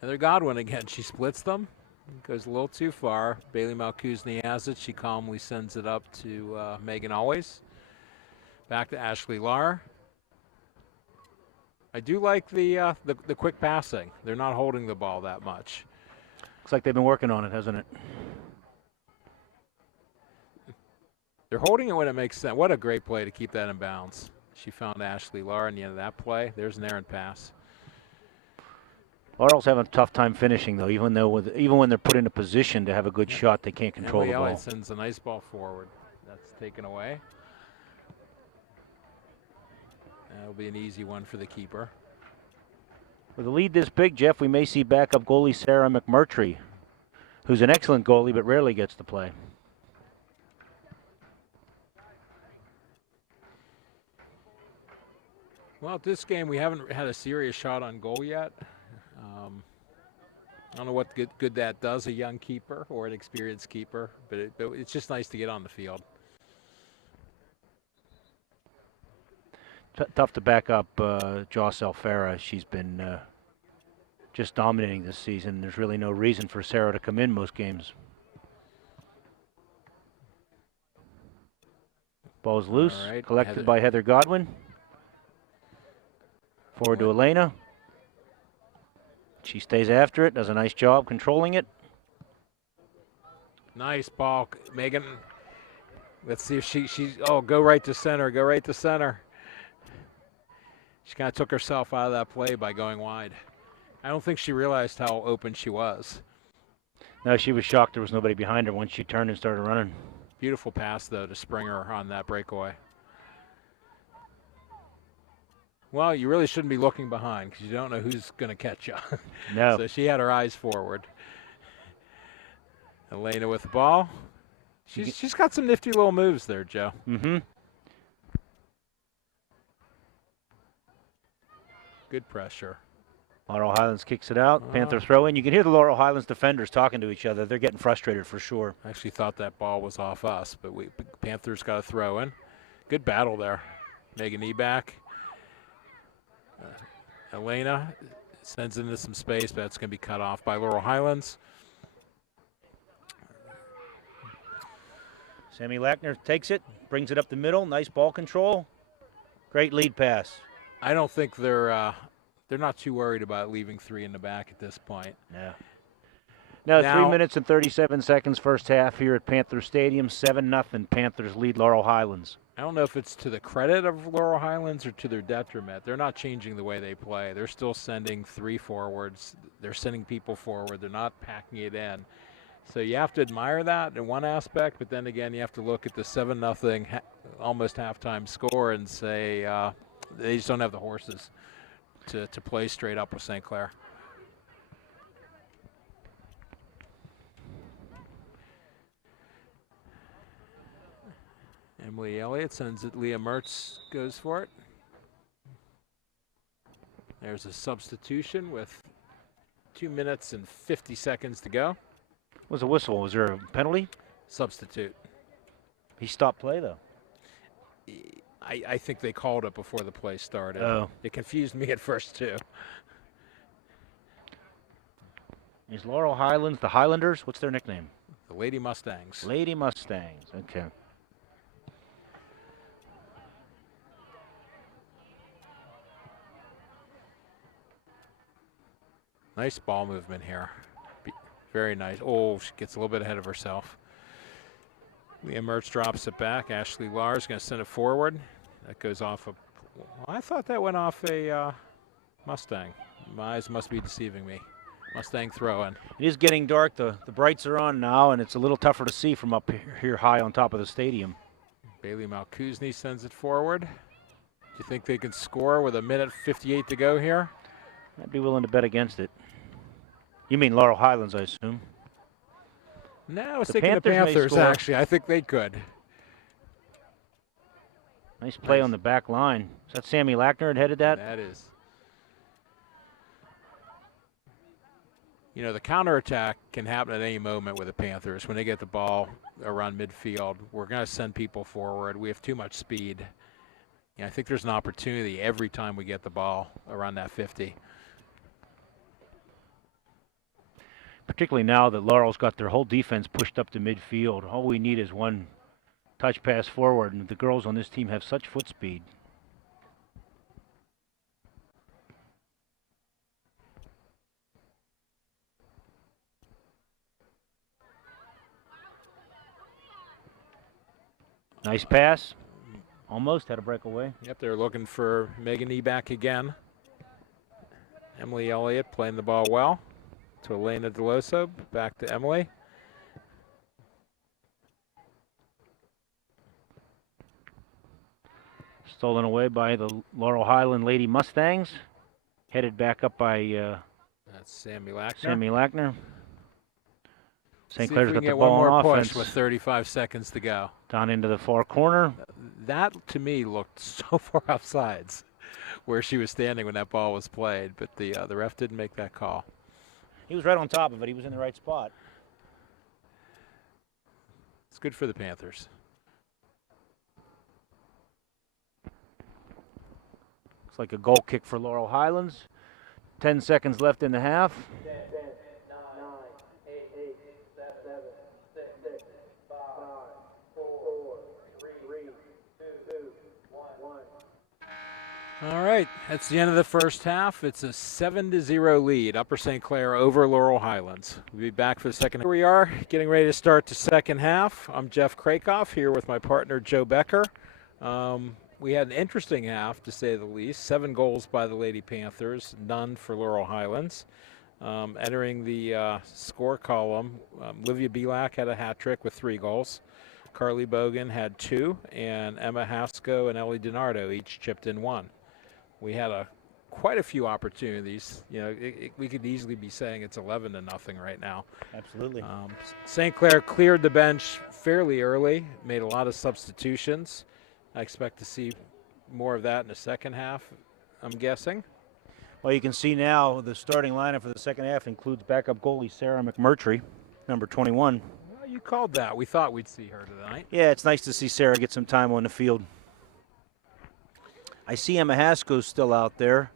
Heather Godwin again, she splits them, goes a little too far. Bailey Malkuzny has it. She calmly sends it up to Megan Always. Back to Ashley Lar. I do like the quick passing. They're not holding the ball that much. Looks like they've been working on it, hasn't it? They're holding it when it makes sense. What a great play to keep that in bounds. She found Ashley Lar in the end of that play. There's an errant pass. Laurel's having a tough time finishing, though. Even when they're put in a position to have a good shot, they can't control the ball. Elliott sends a nice ball forward. That's taken away. That'll be an easy one for the keeper. With a lead this big, Jeff, we may see backup goalie Sarah McMurtry, who's an excellent goalie but rarely gets to play. Well, at this game, we haven't had a serious shot on goal yet. I don't know what good that does, a young keeper or an experienced keeper, but it's just nice to get on the field. Tough to back up Joss Alfera. She's been just dominating this season. There's really no reason for Sarah to come in most games. Ball's loose, right, collected by Heather Godwin. Forward to Elena. She stays after it, does a nice job controlling it. Nice ball, Megan. Let's see if go right to center, go right to center. She kind of took herself out of that play by going wide. I don't think she realized how open she was. No, she was shocked there was nobody behind her once she turned and started running. Beautiful pass, though, to Springer on that breakaway. Well, you really shouldn't be looking behind because you don't know who's going to catch you. No. So she had her eyes forward. Elena with the ball. She's got some nifty little moves there, Joe. Mm-hmm. Good pressure. Laurel Highlands kicks it out. Panther throw in. You can hear the Laurel Highlands defenders talking to each other. They're getting frustrated for sure. I actually thought that ball was off us, but Panthers got a throw in. Good battle there. Megan Eback. Elena sends into some space, but that's going to be cut off by Laurel Highlands. Sammy Lackner takes it, brings it up the middle. Nice ball control. Great lead pass. I don't think they're not too worried about leaving 3 in the back at this point. Yeah. Now 3 minutes and 37 seconds first half here at Panther Stadium. 7-0 Panthers lead Laurel Highlands. I don't know if it's to the credit of Laurel Highlands or to their detriment. They're not changing the way they play. They're still sending 3 forwards. They're sending people forward. They're not packing it in. So you have to admire that in one aspect, but then again, you have to look at the 7-0 almost halftime score and say they just don't have the horses to play straight up with St. Clair. Emily Elliott sends it. Leah Mertz goes for it. There's a substitution with 2 minutes and 50 seconds to go. Was a whistle? Was there a penalty? Substitute. He stopped play, though. I think they called it before the play started. Oh. It confused me at first, too. Is Laurel Highlands the Highlanders? What's their nickname? The Lady Mustangs. Lady Mustangs. Okay. Nice ball movement here. Very nice. Oh, she gets a little bit ahead of herself. Leah Mertz drops it back. Ashley Lars going to send it forward. That goes off a. Well, I thought that went off a Mustang. My eyes must be deceiving me. Mustang throw in. It is getting dark. The brights are on now, and it's a little tougher to see from up here high on top of the stadium. Bailey Malkuzny sends it forward. Do you think they can score with 1:58 to go here? I'd be willing to bet against it. You mean Laurel Highlands, I assume? No, I was The thinking the Panthers may Panthers, score. actually. I think they could. Nice play Nice. on the back line. Is that Sammy Lackner that headed that? That is. You know, the counterattack can happen at any moment with the Panthers. When they get the ball around midfield, we're going to send people forward. We have too much speed. Yeah, I think there's an opportunity every time we get the ball around that 50. Particularly now that Laurel's got their whole defense pushed up to midfield. All we need is one touch pass forward, and the girls on this team have such foot speed. Nice pass. Almost had a breakaway. Yep, they're looking for Megan E back again. Emily Elliott playing the ball well. To Elena Deloso, back to Emily. Stolen away by the Laurel Highland Lady Mustangs. Headed back up by That's Sammy Lackner. Sammy Lackner. See St. if Clair's we got can the get one ball more on push offense. with 35 seconds to go. Down into the far corner. That, to me, looked so far offsides where she was standing when that ball was played, but the ref didn't make that call. He was right on top of it. He was in the right spot. It's good for the Panthers. Looks like a goal kick for Laurel Highlands. 10 seconds left in the half. 10, 9, 8, 7, 6, 5, 4, 3, 2, 1. All right, that's the end of the first half. It's a 7-0 lead, Upper St. Clair over Laurel Highlands. We'll be back for the second. Here we are, getting ready to start the second half. I'm Jeff Krakoff here with my partner Joe Becker. We had an interesting half, to say the least. 7 goals by the Lady Panthers, none for Laurel Highlands. Entering the score column, Livia Belak had a hat trick with 3 goals. Carly Bogan had 2, and Emma Haskell and Ellie DiNardo each chipped in 1. We had a quite a few opportunities. You know, we could easily be saying it's 11-0 right now. Absolutely. St. Clair cleared the bench fairly early, made a lot of substitutions. I expect to see more of that in the second half, I'm guessing. Well, you can see now the starting lineup for the second half includes backup goalie Sarah McMurtry, number 21. Well, you called that. We thought we'd see her tonight. Yeah, it's nice to see Sarah get some time on the field. I see Emma Haskell's still out there.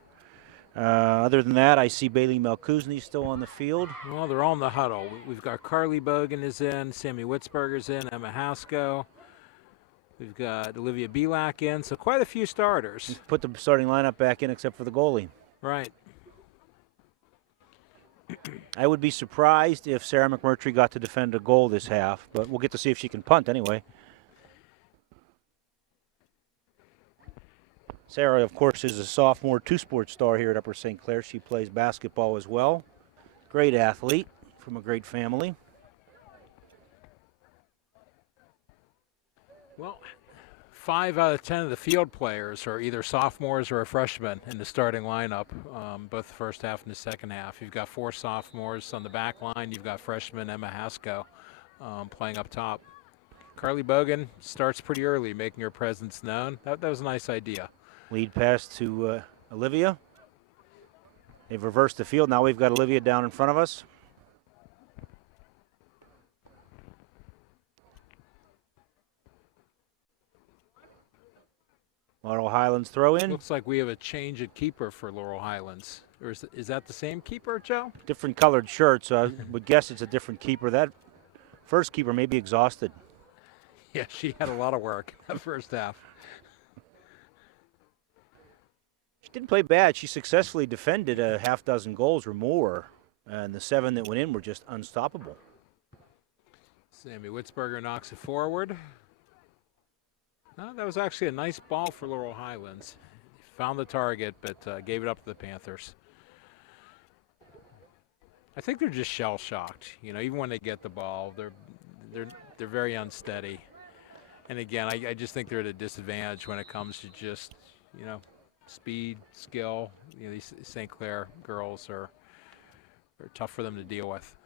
Other than that, I see Bailey Melkuzny still on the field. Well, they're all in the huddle. We've got Carly Bogan is in, Sammy Witzberger's in, Emma Haskell. We've got Olivia Belak in, so quite a few starters. Put the starting lineup back in except for the goalie. Right. I would be surprised if Sarah McMurtry got to defend a goal this half, but we'll get to see if she can punt anyway. Sarah, of course, is a sophomore two-sport star here at Upper St. Clair. She plays basketball as well. Great athlete from a great family. Well, 5 out of 10 of the field players are either sophomores or a freshman in the starting lineup, both the first half and the second half. You've got 4 sophomores on the back line. You've got freshman Emma Haskell playing up top. Carly Bogan starts pretty early, making her presence known. That was a nice idea. Lead pass to Olivia. They've reversed the field. Now we've got Olivia down in front of us. Laurel Highlands throw in. Looks like we have a change at keeper for Laurel Highlands. Or is that the same keeper, Joe? Different colored shirts. So I would guess it's a different keeper. That first keeper may be exhausted. Yeah, she had a lot of work in the first half. She didn't play bad. She successfully defended a half dozen goals or more, and the 7 that went in were just unstoppable. Sammy Witzberger knocks it forward. No, that was actually a nice ball for Laurel Highlands. Found the target, but gave it up to the Panthers. I think they're just shell-shocked. You know, even when they get the ball, they're very unsteady. And again, I just think they're at a disadvantage when it comes to just, you know, speed, skill. You know, these St. Clair girls are tough for them to deal with.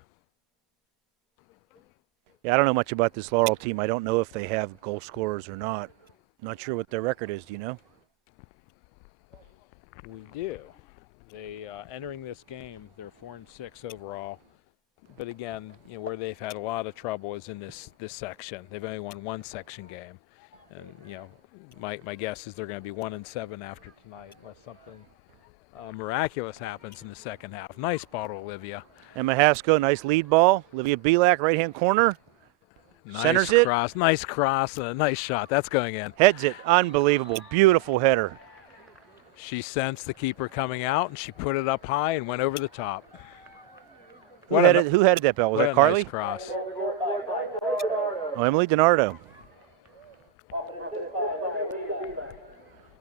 Yeah, I don't know much about this Laurel team. I don't know if they have goal scorers or not. Not sure what their record is. Do you know? We do. They entering this game, they're 4-6 overall. But again, you know, where they've had a lot of trouble is in this section. They've only won 1 section game, and you know, my guess is they're going to be 1-7 after tonight, unless something miraculous happens in the second half. Nice ball to Olivia. Emma Haskell, nice lead ball. Olivia Belak, right-hand corner. Centers it. Nice cross, and a nice shot. That's going in. Heads it. Unbelievable. Beautiful header. She sensed the keeper coming out, and she put it up high and went over the top. Who headed that ball? Was that Carly? Nice cross. Oh, Emily DiNardo.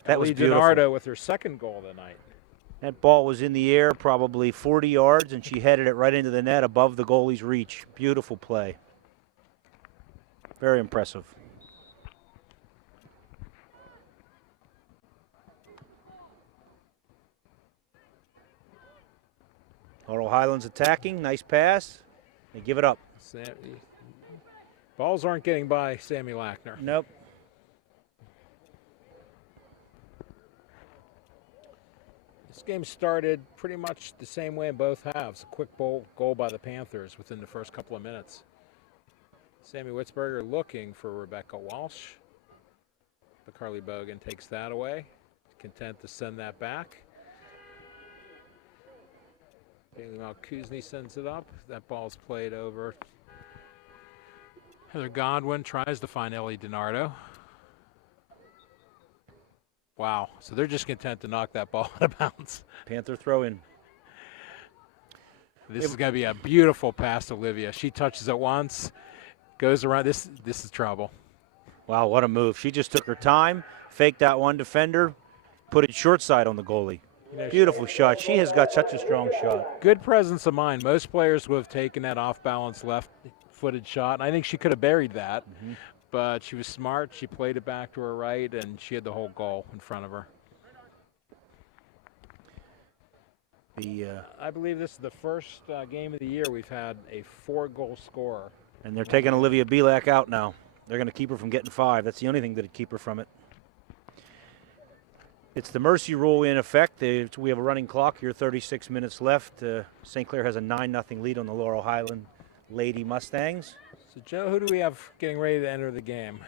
That was beautiful. DiNardo with her second goal tonight. That ball was in the air, probably 40 yards, and she headed it right into the net above the goalie's reach. Beautiful play. Very impressive. Laurel Highlands attacking. Nice pass. They give it up. Balls aren't getting by Sammy Lackner. Nope. This game started pretty much the same way in both halves. A quick goal by the Panthers within the first couple of minutes. Sammy Witzberger looking for Rebecca Walsh. But Carly Bogan takes that away. Content to send that back. Bailey Malkuzny sends it up. That ball's played over. Heather Godwin tries to find Ellie DiNardo. Wow, so they're just content to knock that ball out of bounds. Panther throw in. This is going to be a beautiful pass to Olivia. She touches it once, goes around. This is trouble. Wow, what a move. She just took her time, faked out one defender, put it short side on the goalie. You know, beautiful shot. She has got such a strong shot. Good presence of mind. Most players would have taken that off-balance left-footed shot, and I think she could have buried that. Mm-hmm. But she was smart. She played it back to her right, and she had the whole goal in front of her. I believe this is the first game of the year we've had a 4-goal scorer. And they're taking Olivia Belak out now. They're going to keep her from getting 5. That's the only thing that'd keep her from it. It's the mercy rule in effect. We have a running clock here, 36 minutes left. St. Clair has a 9-0 lead on the Laurel Highland Lady Mustangs. So, Joe, who do we have getting ready to enter the game?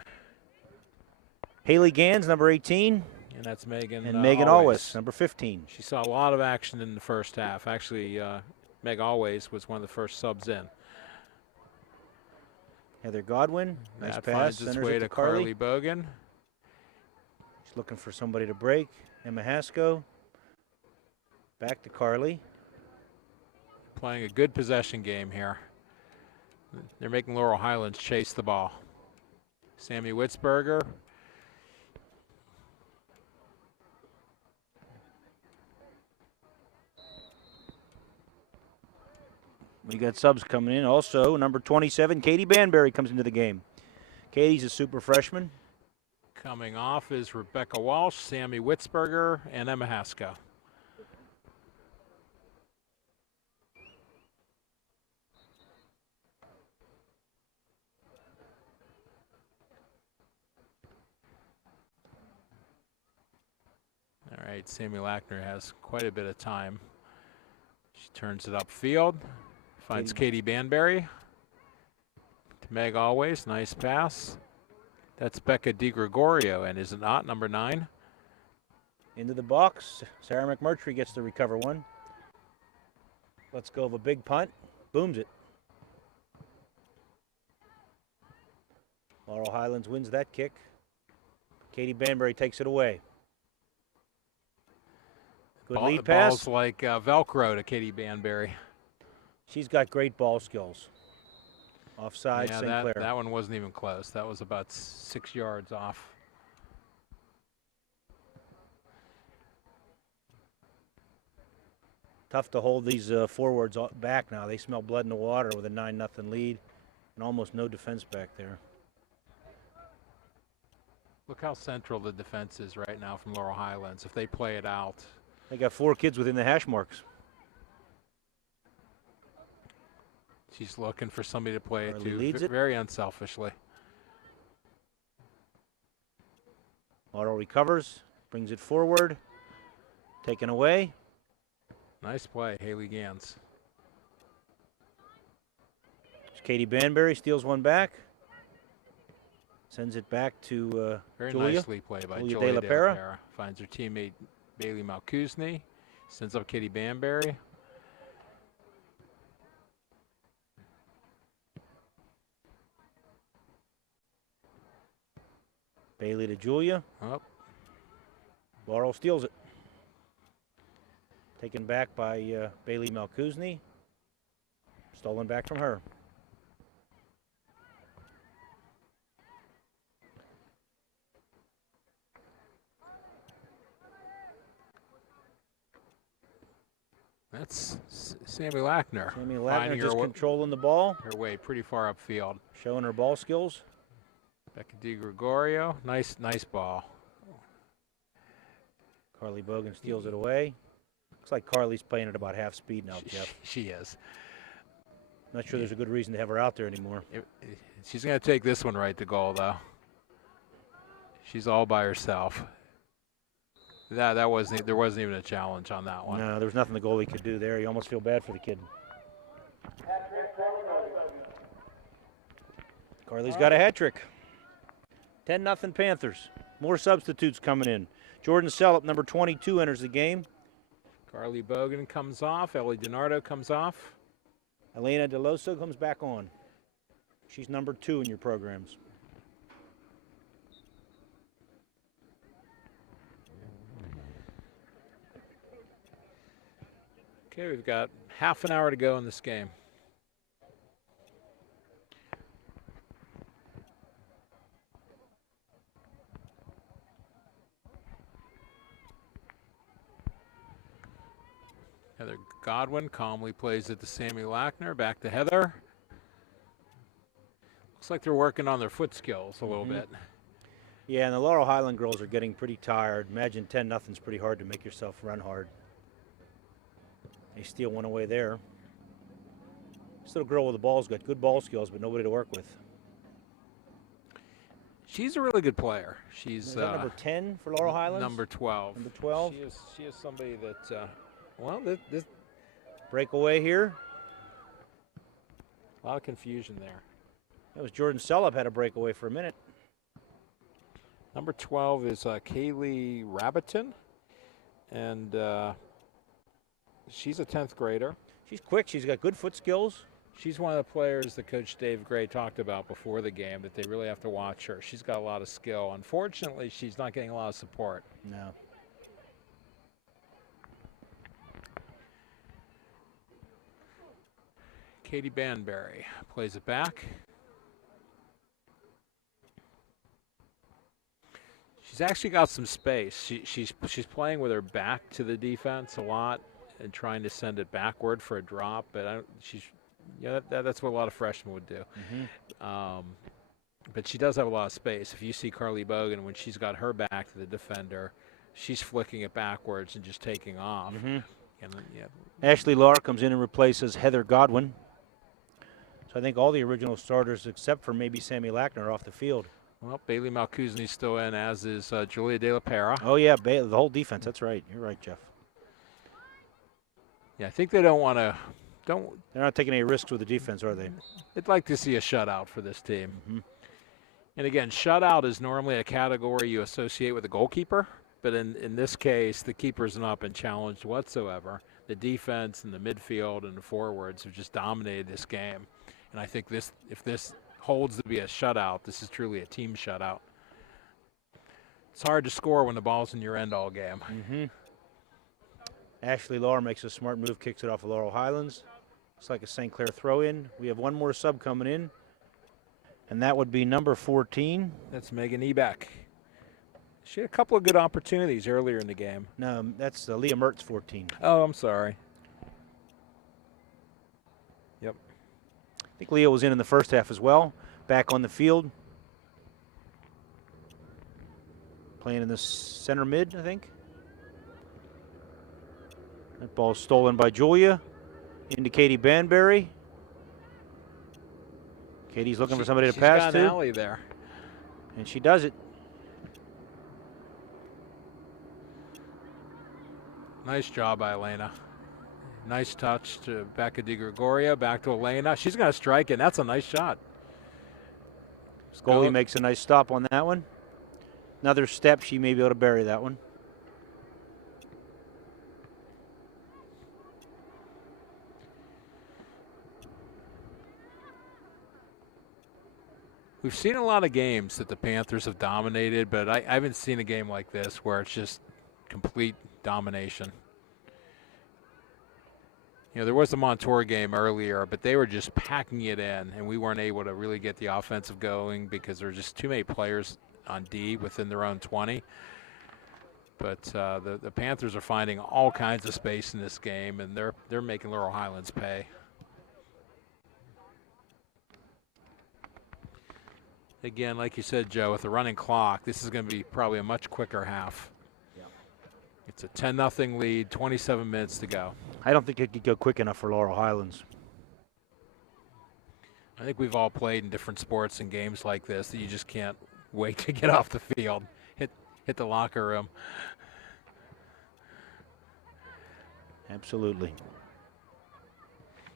Haley Gans, number 18. And that's Megan. And Megan Always, number 15. She saw a lot of action in the first half. Actually, Meg Always was one of the first subs in. Heather Godwin, nice that pass. Finds its way to Carly Bogan. She's looking for somebody to break. Emma Haskell. Back to Carly. Playing a good possession game here. They're making Laurel Highlands chase the ball. Sammy Witzberger. We got subs coming in. Also, number 27, Katie Banbury comes into the game. Katie's a super freshman. Coming off is Rebecca Walsh, Sammy Witzberger, and Emma Haskell. All right, Sammy Lackner has quite a bit of time. She turns it upfield, finds Katie Banbury. To Meg Always, nice pass. That's Becca DiGregorio, and is it not, number 9? Into the box. Sarah McMurtry gets to recover one. Let's go of a big punt. Booms it. Laurel Highlands wins that kick. Katie Banbury takes it away. Good lead pass. Ball's like Velcro to Katie Banbury. She's got great ball skills. Offside, yeah, St. Clair. That one wasn't even close. That was about 6 yards off. Tough to hold these forwards back now. They smell blood in the water with a 9-0 lead and almost no defense back there. Look how central the defense is right now from Laurel Highlands. If they play it out. They got 4 kids within the hash marks. She's looking for somebody to play it leads to it. very unselfishly. Laurel recovers, brings it forward, taken away. Nice play, Haley Gans. Katie Banbury steals one back. Sends it back to Very Julia. nicely played by Julia Julia De La Pera. De La Pera. Finds her teammate Bailey Malkuzny. Sends up Katie Banbury. Bailey to Julia. Oh. Laurel steals it. Taken back by Bailey Malkuzny. Stolen back from her. That's Sammy Lackner. Sammy Lackner finding just her controlling the ball. Her way pretty far upfield. Showing her ball skills. Becca DiGregorio. Nice ball. Carly Bogan steals it away. Looks like Carly's playing at about half speed now, Jeff. She is. Not sure there's a good reason to have her out there anymore. She's going to take this one right to goal, though. She's all by herself. There wasn't even a challenge on that one. No, there was nothing the goalie could do there. You almost feel bad for the kid. Carly's got a hat trick. 10-0 Panthers. More substitutes coming in. Jordan Sellup, number 22, enters the game. Carly Bogan comes off. Ellie DiNardo comes off. Elena DeLoso comes back on. She's number 2 in your programs. Okay, we've got half an hour to go in this game. Heather Godwin calmly plays it to Sammy Lackner. Back to Heather. Looks like they're working on their foot skills a little bit. Yeah, and the Laurel Highland girls are getting pretty tired. Imagine 10-0's pretty hard to make yourself run hard. They steal one away there. This little girl with the ball's got good ball skills, but nobody to work with. She's a really good player. She's Is that number 10 for Laurel Highlands? number 12. Number 12. She is somebody that, well, this Breakaway here. a lot of confusion there. That was Jordan Sellup had a breakaway for a minute. Number 12 is Kaylee Rabbiton, and she's a 10th grader. She's quick. She's got good foot skills. She's one of the players that Coach Dave Gray talked about before the game that they really have to watch her. She's got a lot of skill. Unfortunately, she's not getting a lot of support. No. Katie Banbury plays it back. She's actually got some space. She's playing with her back to the defense a lot and trying to send it backward for a drop, but that's what a lot of freshmen would do. But she does have a lot of space. If you see Carly Bogan, when she's got her back to the defender, she's flicking it backwards and just taking off. And then, Ashley Lahr comes in and replaces Heather Godwin. So I think all the original starters, except for maybe Sammy Lackner, are off the field. Well, Bailey Malkuzni's still in, as is Julia De La Pera. Oh, yeah, the whole defense. That's right. You're right, Jeff. Yeah, I think they don't want to. They're not taking any risks with the defense, are they? They'd like to see a shutout for this team. And again, shutout is normally a category you associate with a goalkeeper, but in this case, the keeper's not been challenged whatsoever. The defense and the midfield and the forwards have just dominated this game. And I think if this holds to be a shutout, this is truly a team shutout. It's hard to score when the ball's in your end all game. Ashley Lahr makes a smart move, kicks it off of Laurel Highlands. It's like a St. Clair throw-in. We have one more sub coming in, and that would be number 14. That's Megan Ebeck. She had a couple of good opportunities earlier in the game. No, that's Leah Mertz, 14. Oh, I'm sorry. Yep. I think Leah was in the first half as well. Back on the field. Playing in the center mid, I think. That ball stolen by Julia. Into Katie Banbury. Katie's looking for somebody to pass she's got to. an alley there. And she does it. Nice job by Elena. Nice touch to Becca Di Gregoria. Back to Elena. She's going to strike it. That's a nice shot. Goalie makes a nice stop on that one. Another step, she may be able to bury that one. We've seen a lot of games that the Panthers have dominated, but I haven't seen a game like this where it's just complete domination. You know, there was the Montour game earlier, but they were just packing it in, and we weren't able to really get the offensive going because there were just too many players on D within their own 20. But the Panthers are finding all kinds of space in this game, and they're making Laurel Highlands pay. Again, like you said, Joe, with the running clock, this is going to be probably a much quicker half. Yeah. It's a 10-0 lead, 27 minutes to go. I don't think it could go quick enough for Laurel Highlands. I think we've all played in different sports and games like this that you just can't wait to get off the field, hit the locker room. Absolutely.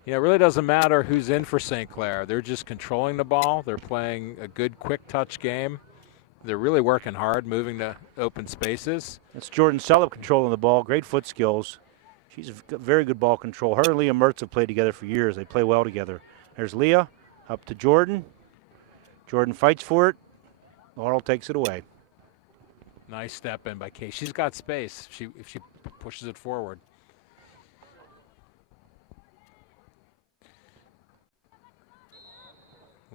Yeah, it really doesn't matter who's in for St. Clair. They're just controlling the ball. They're playing a good quick touch game. They're really working hard, moving to open spaces. That's Jordan Sellup controlling the ball. Great foot skills. She's got very good ball control. Her and Leah Mertz have played together for years. They play well together. There's Leah up to Jordan. Jordan fights for it. Laurel takes it away. Nice step in by Kay. She's got space if she pushes it forward.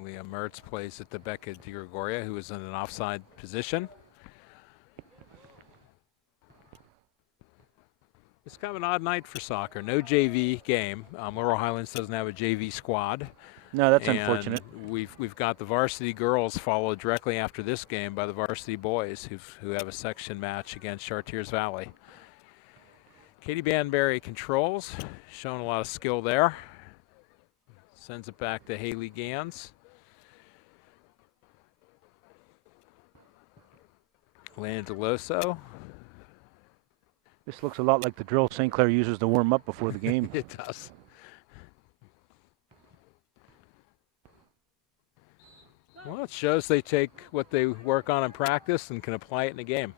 Leah Mertz plays it to Becca Di Gregoria, who is in an offside position. It's kind of an odd night for soccer. No JV game. Laurel Highlands doesn't have a JV squad. No, that's and unfortunate. We've got the varsity girls followed directly after this game by the varsity boys who have a section match against Chartiers Valley. Katie Banbury controls, showing a lot of skill there. Sends it back to Haley Gans. Lana DeLoso. This looks a lot like the drill St. Clair uses to warm up before the game. It does. Well, it shows they take what they work on in practice and can apply it in a game.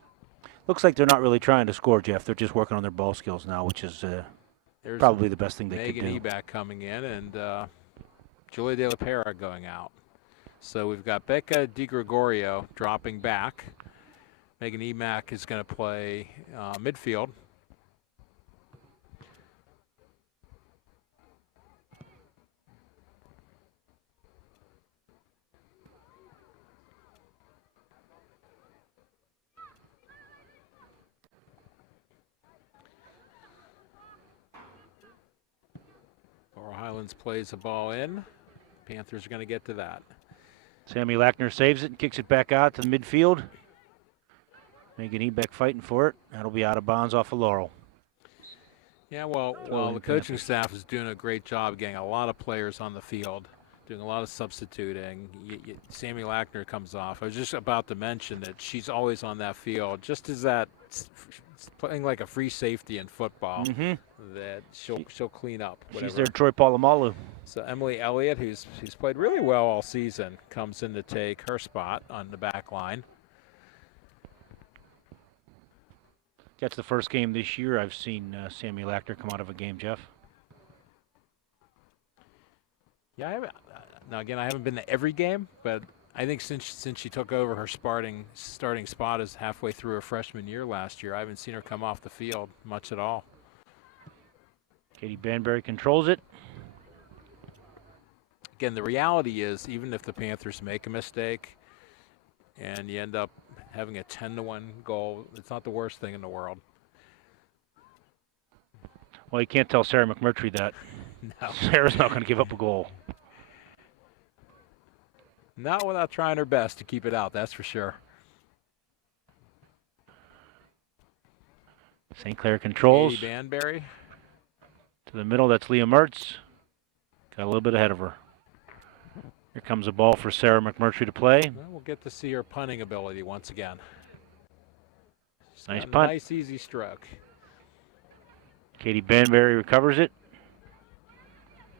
Looks like they're not really trying to score, Jeff. They're just working on their ball skills now, which is There's probably the best thing they Megan could do. Eback coming in and Julia De La Pera going out. So we've got Becca DiGregorio dropping back. Megan Eback is going to play midfield. Laurel Highlands plays the ball in. Panthers are going to get to that. Sammy Lackner saves it and kicks it back out to the midfield. Megan Ebeck fighting for it. That'll be out of bounds off of Laurel. Yeah, well, the coaching staff is doing a great job getting a lot of players on the field, doing a lot of substituting. Sammy Lackner comes off. I was just about to mention that she's always on that field, just as that playing like a free safety in football. That she'll clean up. Whatever. She's their Troy Polamalu. So Emily Elliott, who's played really well all season, comes in to take her spot on the back line. That's the first game this year I've seen Sammy Lackner come out of a game, Jeff. Yeah, now again, I haven't been to every game, but I think since she took over her starting spot as halfway through her freshman year last year, I haven't seen her come off the field much at all. Katie Banbury controls it. Again, the reality is, even if the Panthers make a mistake and you end up having a 10-1 goal, it's not the worst thing in the world. Well, you can't tell Sarah McMurtry that. No. Sarah's not going to give up a goal. Not without trying her best to keep it out, that's for sure. St. Clair controls. Katie Banbury. To the middle, that's Leah Mertz. Got a little bit ahead of her. Here comes a ball for Sarah McMurtry to play. Well, we'll get to see her punting ability once again. She's Nice got a punt. Nice, easy stroke. Katie Banbury recovers it.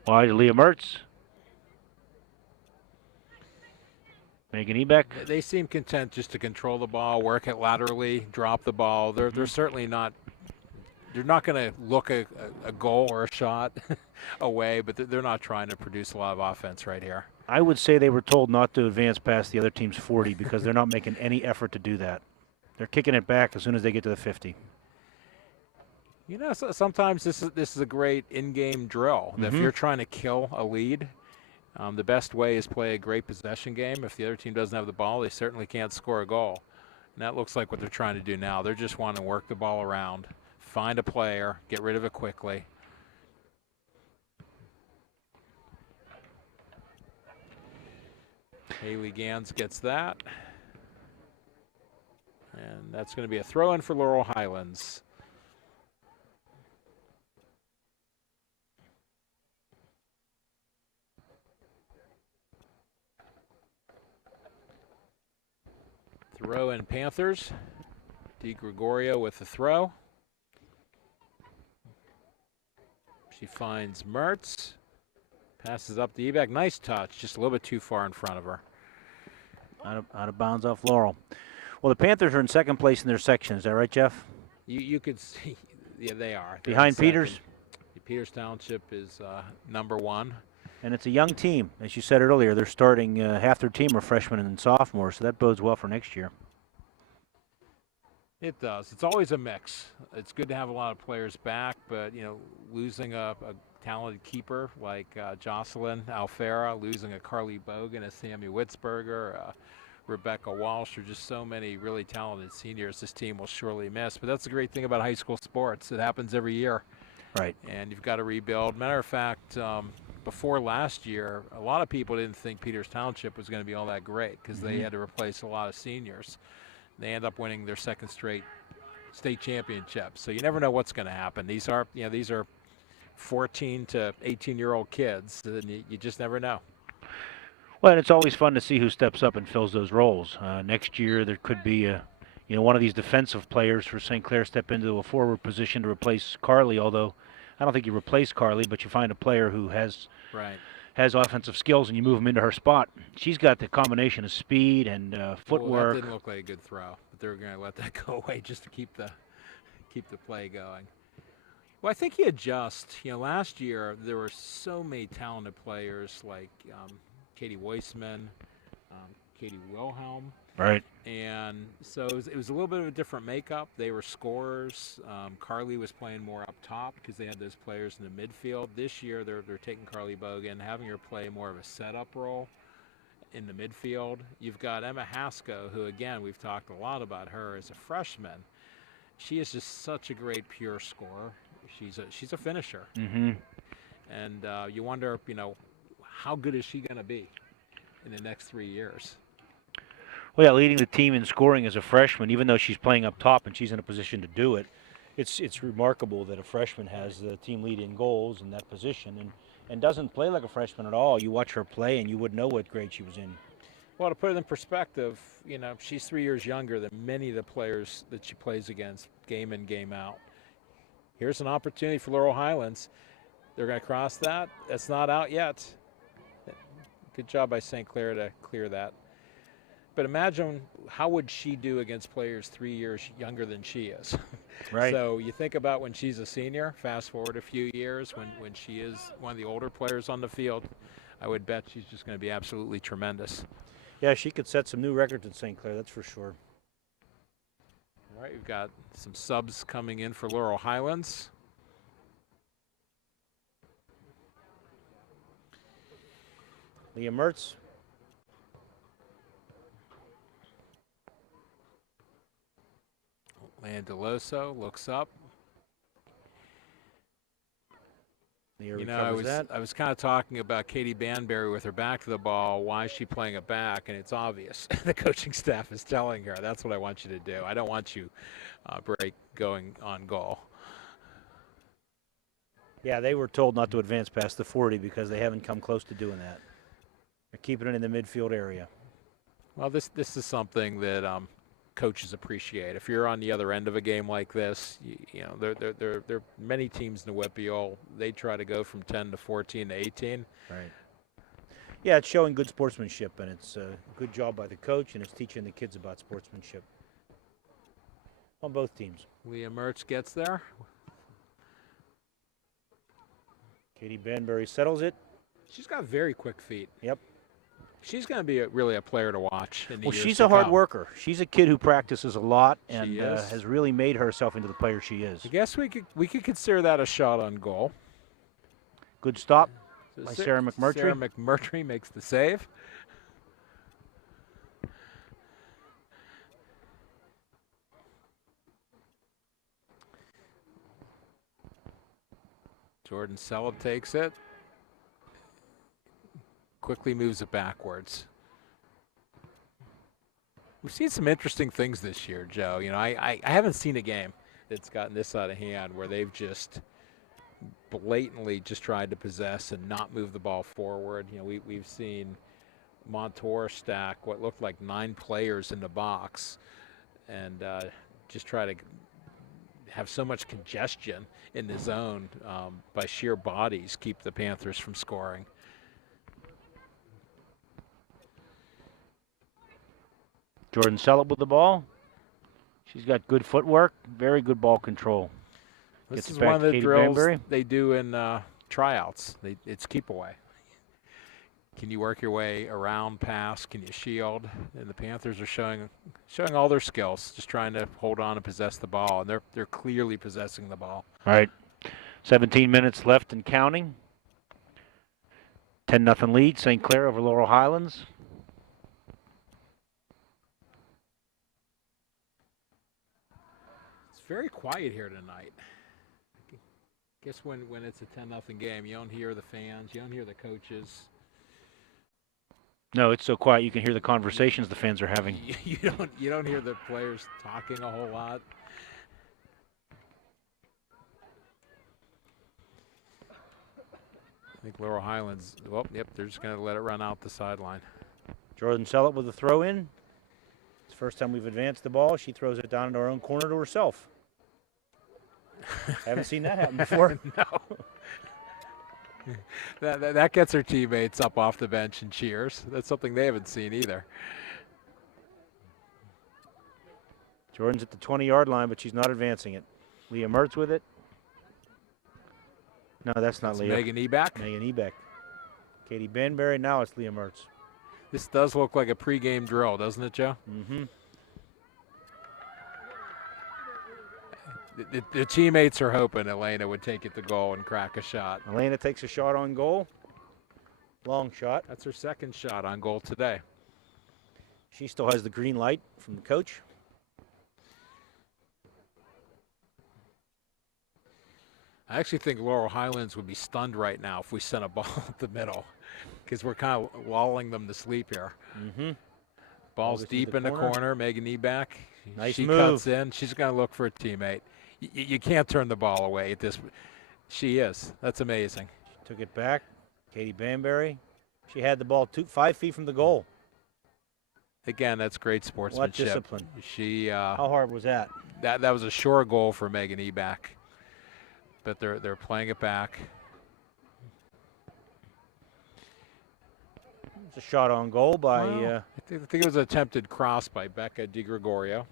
Wide to Leah Mertz. Megan Ebeck. They seem content just to control the ball, work it laterally, drop the ball. They're certainly not. They're not going to look a goal or a shot away, but they're not trying to produce a lot of offense right here. I would say they were told not to advance past the other team's 40 because they're not making any effort to do that. They're kicking it back as soon as they get to the 50. You know, sometimes this is a great in-game drill. If you're trying to kill a lead, the best way is play a great possession game. If the other team doesn't have the ball, they certainly can't score a goal. And that looks like what they're trying to do now. They're just wanting to work the ball around, find a player, get rid of it quickly. Haley Gans gets that. And that's going to be a throw-in for Laurel Highlands. Throw in Panthers. DiGregorio with the throw. She finds Mertz. Passes up to Ebeck. Nice touch. Just a little bit too far in front of her. Out of bounds off Laurel. Well, the Panthers are in second place in their section. Is that right, Jeff? You could see. Yeah, they are. They're Behind in second. Peters? Peters Township is number one. And it's a young team. As you said earlier, they're starting half their team are freshmen and sophomores, so that bodes well for next year. It does. It's always a mix. It's good to have a lot of players back, but losing a talented keeper like Jocelyn Alfera, losing a Carly Bogan, a Sammy Witzberger, Rebecca Walsh, are just so many really talented seniors this team will surely miss. But that's the great thing about high school sports. It happens every year. Right. And you've got to rebuild. Matter of fact, before last year, a lot of people didn't think Peters Township was going to be all that great because they had to replace a lot of seniors. They end up winning their second straight state championships. So you never know what's going to happen. These are 14 to 18-year-old kids, and you just never know. Well, and it's always fun to see who steps up and fills those roles. Next year, there could be one of these defensive players for St. Clair step into a forward position to replace Carly, although I don't think you replace Carly, but you find a player who has offensive skills and you move him into her spot. She's got the combination of speed and footwork. Well, that didn't look like a good throw, but they're going to let that go away just to keep the play going. Well, I think you adjust. Last year there were so many talented players like Katie Weissman, Katie Wilhelm. Right. And so it was a little bit of a different makeup. They were scorers. Carly was playing more up top because they had those players in the midfield. This year they're taking Carly Bogan, having her play more of a setup role in the midfield. You've got Emma Haskell, who again we've talked a lot about her as a freshman. She is just such a great pure scorer. She's a finisher. Mm-hmm. And you wonder, how good is she going to be in the next 3 years? Well, yeah, leading the team in scoring as a freshman, even though she's playing up top and she's in a position to do it, it's remarkable that a freshman has the team lead in goals in that position and doesn't play like a freshman at all. You watch her play and you wouldn't know what grade she was in. Well, to put it in perspective, she's 3 years younger than many of the players that she plays against game in, game out. Here's an opportunity for Laurel Highlands. They're going to cross that. That's not out yet. Good job by St. Clair to clear that. But imagine how would she do against players 3 years younger than she is. Right. So you think about when she's a senior, fast forward a few years, when she is one of the older players on the field, I would bet she's just going to be absolutely tremendous. Yeah, she could set some new records at St. Clair, that's for sure. All right, we've got some subs coming in for Laurel Highlands. Leah Mertz. Leah DeLoso looks up. I was kind of talking about Katie Banbury with her back to the ball. Why is she playing it back? And it's obvious. The coaching staff is telling her, that's what I want you to do. I don't want you going on goal. Yeah, they were told not to advance past the 40 because they haven't come close to doing that. They're keeping it in the midfield area. Well, this is something that coaches appreciate. If you're on the other end of a game like this, there are many teams in the WPIAL. They try to go from 10 to 14 to 18. Right. Yeah, it's showing good sportsmanship, and it's a good job by the coach, and it's teaching the kids about sportsmanship on both teams. Leah Mertz gets there. Katie Banbury settles it. She's got very quick feet. Yep. She's going to be really a player to watch in the years she's to a hard come. worker. She's a kid who practices a lot and She is. has really made herself into the player she is. I guess we could consider that a shot on goal. Good stop So by Sarah McMurtry. Sarah McMurtry makes the save. Jordan Selub takes it. Quickly moves it backwards. We've seen some interesting things this year, Joe. I haven't seen a game that's gotten this out of hand where they've just blatantly just tried to possess and not move the ball forward. We've seen Montour stack what looked like 9 players in the box and just try to have so much congestion in the zone by sheer bodies keep the Panthers from scoring. Jordan Sellup with the ball. She's got good footwork, very good ball control. This Gets is it back one of to the Katie drills Banbury. they do in tryouts. It's keep away. Can you work your way around, pass? Can you shield? And the Panthers are showing all their skills, just trying to hold on and possess the ball. And they're clearly possessing the ball. All right. 17 minutes left and counting. 10-0 lead, St. Clair over Laurel Highlands. It's very quiet here tonight. I guess when it's a 10-0 game, you don't hear the fans, you don't hear the coaches. No, it's so quiet you can hear the conversations the fans are having. You don't hear the players talking a whole lot. I think Laurel Highlands, well, yep, they're just going to let it run out the sideline. Jordan Sellett with the throw in. It's the first time we've advanced the ball. She throws it down into our own corner to herself. Haven't seen that happen before. No. That gets her teammates up off the bench and cheers. That's something they haven't seen either. Jordan's at the 20-yard line, but she's not advancing it. Leah Mertz with it. No, that's not Leah. Megan Eback. Megan Eback. Katie Banbury. Now it's Leah Mertz. This does look like a pregame drill, doesn't it, Joe? Mm-hmm. The teammates are hoping Elena would take it to goal and crack a shot. Elena takes a shot on goal. Long shot. That's her second shot on goal today. She still has the green light from the coach. I actually think Laurel Highlands would be stunned right now if we sent a ball up the middle, because we're kind of lulling them to sleep here. Mm-hmm. Ball's deep in the corner. Megan Eback. Nice she move. Cuts in. She's going to look for a teammate. You can't turn the ball away at this. She is. That's amazing. She took it back. Katie Banbury. She had the ball 5 feet from the goal. Again, that's great sportsmanship. What discipline. She. How hard was that? That was a sure goal for Megan Eback. But they're playing it back. It's a shot on goal by. I think it was an attempted cross by Becca DiGregorio.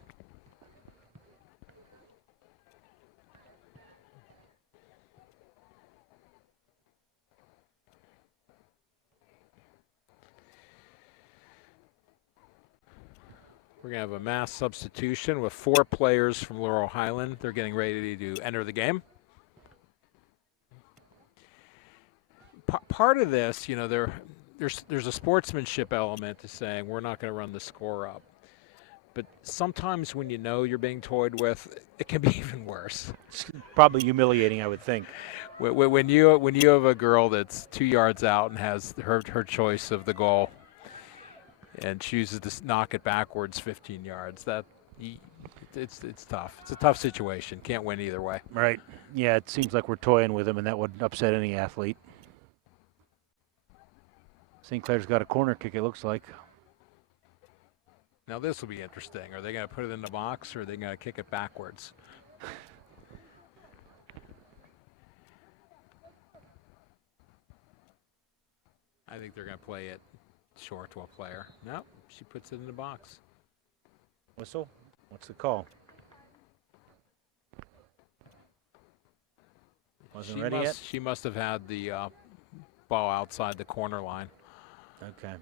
We're going to have a mass substitution with 4 players from Laurel Highland. They're getting ready to enter the game. Part of this, you know, there's a sportsmanship element to saying we're not going to run the score up. But sometimes when you know you're being toyed with, it can be even worse. It's probably humiliating, I would think. When you have a girl that's 2 yards out and has her choice of the goal and chooses to knock it backwards 15 yards, it's tough. It's a tough situation. Can't win either way. Right. Yeah, it seems like we're toying with them, and that would upset any athlete. St. Clair's got a corner kick, it looks like. Now this will be interesting. Are they going to put it in the box, or are they going to kick it backwards? I think they're going to play it short to a player. No, she puts it in the box. Whistle? What's the call? Wasn't ready yet? She must have had the ball outside the corner line. Okay.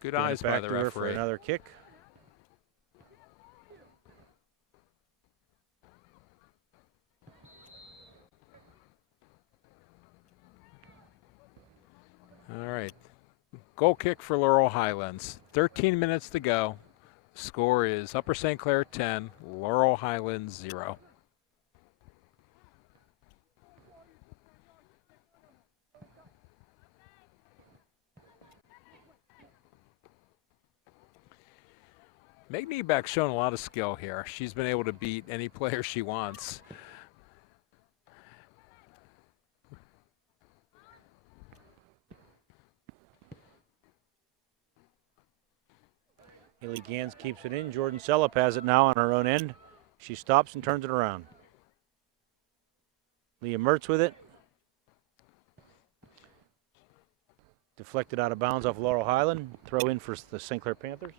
Good Going eyes back by the to her referee. for another kick. All right. Goal kick for Laurel Highlands. 13 minutes to go. Score is Upper St. Clair 10, Laurel Highlands 0. Meg Niebeck's shown a lot of skill here. She's been able to beat any player she wants. Haley Gans keeps it in. Jordan Sellup has it now on her own end. She stops and turns it around. Leah Mertz with it. Deflected out of bounds off Laurel Highland. Throw in for the St. Clair Panthers.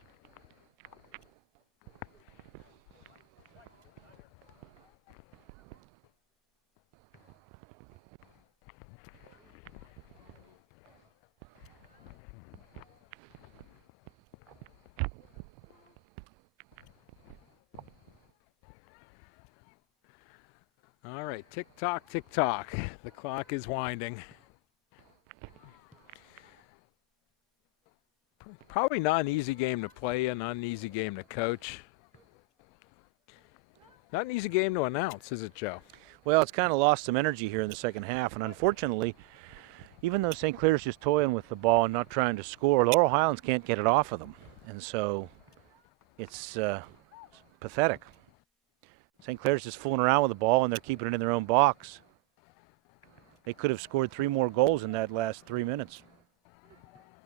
All right, tick-tock, tick-tock. The clock is winding. Probably not an easy game to play in, not an easy game to coach. Not an easy game to announce, is it, Joe? Well, it's kind of lost some energy here in the second half, and unfortunately, even though St. Clair's just toying with the ball and not trying to score, Laurel Highlands can't get it off of them, and so it's pathetic. St. Clair's just fooling around with the ball, and they're keeping it in their own box. They could have scored 3 more goals in that last 3 minutes.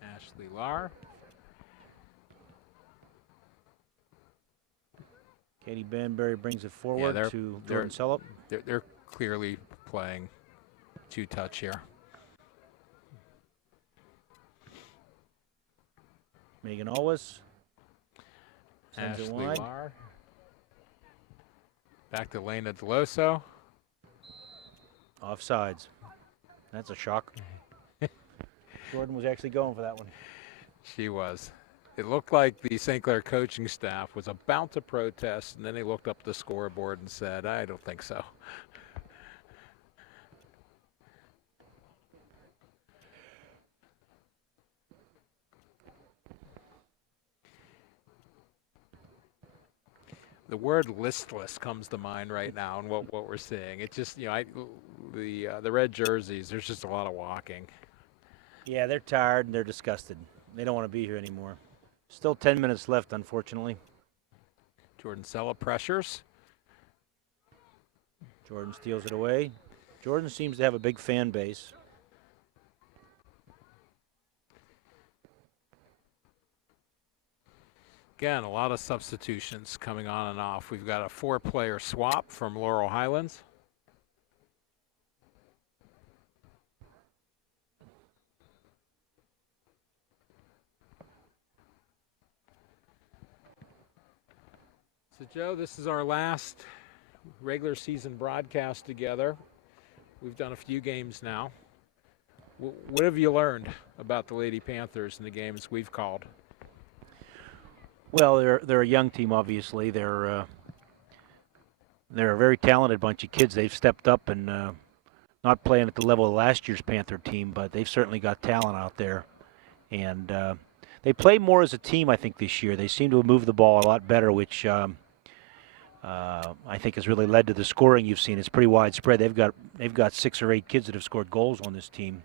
Ashley Lahr. Katie Banbury brings it forward to Jordan Sellup. They're clearly playing two-touch here. Megan Always sends Ashley it wide. Lahr. Back to Lena Deloso. Offsides. That's a shock. Jordan was actually going for that one. She was. It looked like the St. Clair coaching staff was about to protest, and then they looked up the scoreboard and said, I don't think so. The word listless comes to mind right now, and what we're seeing. It's just, the red jerseys. There's just a lot of walking. Yeah, they're tired and they're disgusted. They don't want to be here anymore. Still 10 minutes left, unfortunately. Jordan Sellup pressures. Jordan steals it away. Jordan seems to have a big fan base. Again, a lot of substitutions coming on and off. We've got a 4-player swap from Laurel Highlands. So, Joe, this is our last regular season broadcast together. We've done a few games now. What have you learned about the Lady Panthers in the games we've called? Well, they're a young team, obviously. They're a very talented bunch of kids. They've stepped up and not playing at the level of last year's Panther team, but they've certainly got talent out there. And they play more as a team, I think, this year. They seem to have moved the ball a lot better, which I think has really led to the scoring you've seen. It's pretty widespread. They've got 6 or 8 kids that have scored goals on this team,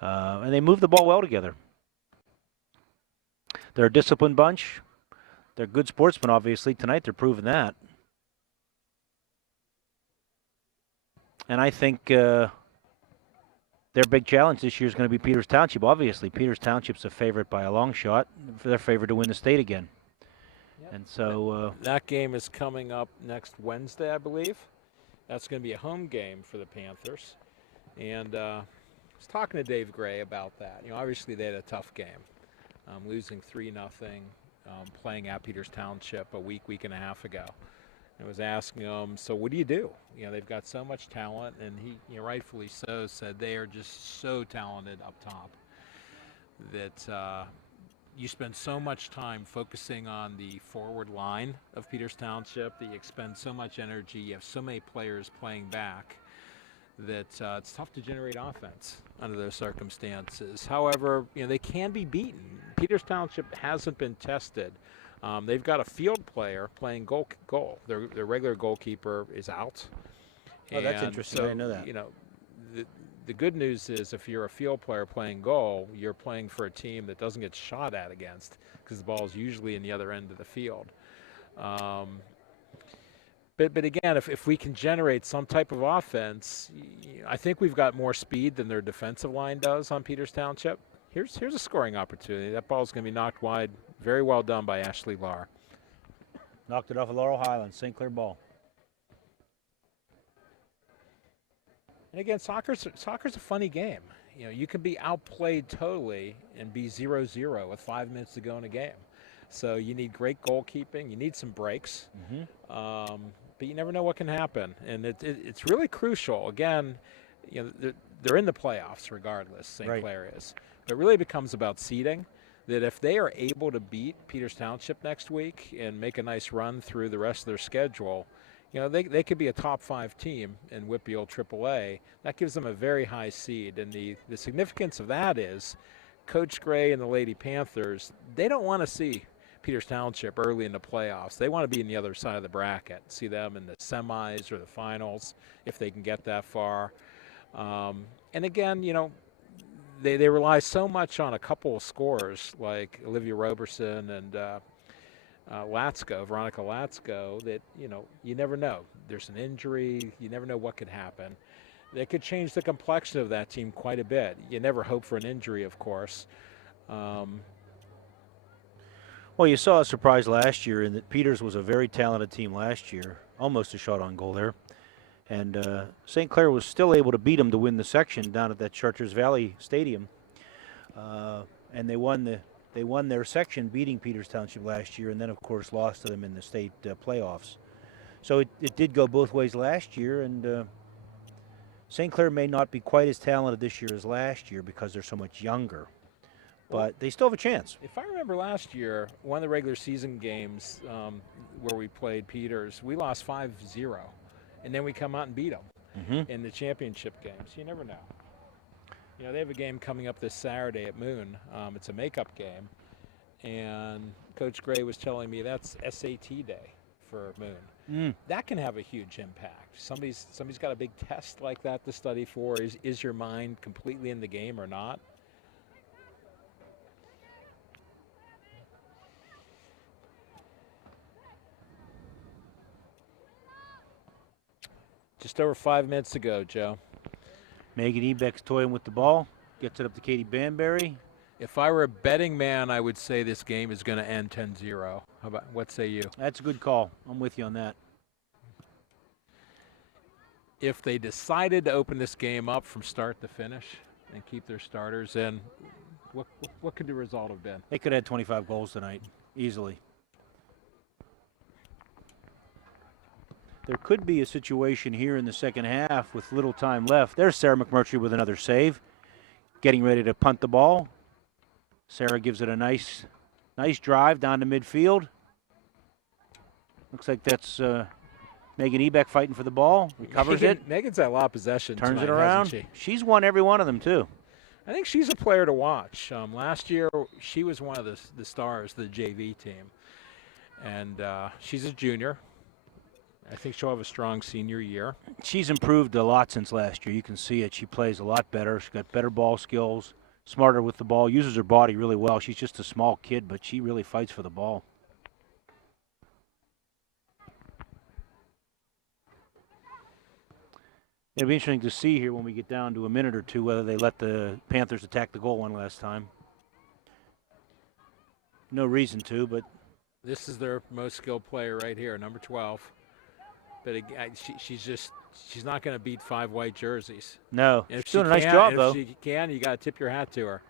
and they move the ball well together. They're a disciplined bunch. They're good sportsmen, obviously. Tonight they're proving that. And I think their big challenge this year is going to be Peters Township. Obviously, Peters Township's a favorite by a long shot. They're favored to win the state again. Yep. And so that game is coming up next Wednesday, I believe. That's going to be a home game for the Panthers. And I was talking to Dave Gray about that. Obviously they had a tough game. Losing 3-0, playing at Peters Township a week and a half ago. I was asking him, so what do you do? They've got so much talent, and he, rightfully so, said they are just so talented up top that you spend so much time focusing on the forward line of Peters Township that you expend so much energy. You have so many players playing back that it's tough to generate offense under those circumstances. However, they can be beaten. Peters Township hasn't been tested. They've got a field player playing goal. Their regular goalkeeper is out. Oh, that's interesting. So, I didn't know that. The good news is if you're a field player playing goal, you're playing for a team that doesn't get shot at against because the ball is usually in the other end of the field. But again, if we can generate some type of offense, I think we've got more speed than their defensive line does on Peters Township. Here's a scoring opportunity. That ball's going to be knocked wide. Very well done by Ashley Lahr. Knocked it off of Laurel Highlands. St. Clair ball. And again, soccer's a funny game. You can be outplayed totally and be 0-0 with 5 minutes to go in a game. So you need great goalkeeping. You need some breaks. But you never know what can happen. And it's really crucial. Again, they're in the playoffs regardless, St. Clair is. But it really becomes about seeding, that if they are able to beat Peters Township next week and make a nice run through the rest of their schedule, they could be a top 5 team in Whitfield AAA. That gives them a very high seed. And the significance of that is Coach Gray and the Lady Panthers, they don't want to see Peters Township early in the playoffs. They want to be in the other side of the bracket, see them in the semis or the finals if they can get that far. And again, they rely so much on a couple of scorers like Olivia Roberson and Veronica Latsko, that you never know. There's an injury, you never know what could happen. They could change the complexion of that team quite a bit. You never hope for an injury, of course. Well, you saw a surprise last year in that Peters was a very talented team last year, almost a shot on goal there. And St. Clair was still able to beat them to win the section down at that Chartiers Valley Stadium. And they won their section, beating Peters Township last year, and then, of course, lost to them in the state playoffs. So it did go both ways last year, and St. Clair may not be quite as talented this year as last year because they're so much younger. But they still have a chance. If I remember last year, one of the regular season games where we played Peters, we lost 5-0, and then we come out and beat them in the championship games. You never know. You know, they have a game coming up this Saturday at Moon. It's a makeup game, and Coach Gray was telling me that's SAT day for Moon. That can have a huge impact. Somebody's got a big test like that to study for. Is your mind completely in the game or not? Just over 5 minutes ago, Joe. Megan Ebeck's toying with the ball. Gets it up to Katie Banbury. If I were a betting man, I would say this game is going to end 10-0. What say you? That's a good call. I'm with you on that. If they decided to open this game up from start to finish and keep their starters in, what could the result have been? They could have had 25 goals tonight, easily. There could be a situation here in the second half with little time left. There's Sarah McMurtry with another save, getting ready to punt the ball. Sarah gives it a nice drive down to midfield. Looks like that's Megan Ebeck fighting for the ball. Recovers it. Megan's had a lot of possession. Turns tonight, it around. hasn't she? She's won every one of them, too. I think she's a player to watch. Last year, she was one of the stars of the JV team. And she's a junior. I think she'll have a strong senior year. She's improved a lot since last year. You can see it. She plays a lot better. She's got better ball skills, smarter with the ball, uses her body really well. She's just a small kid, but she really fights for the ball. It'll be interesting to see here when we get down to a minute or two whether they let the Panthers attack the goal one last time. No reason to, but this is their most skilled player right here, number 12. But she's not going to beat 5 white jerseys. No, and she's doing a nice job, though. If she can, you got to tip your hat to her.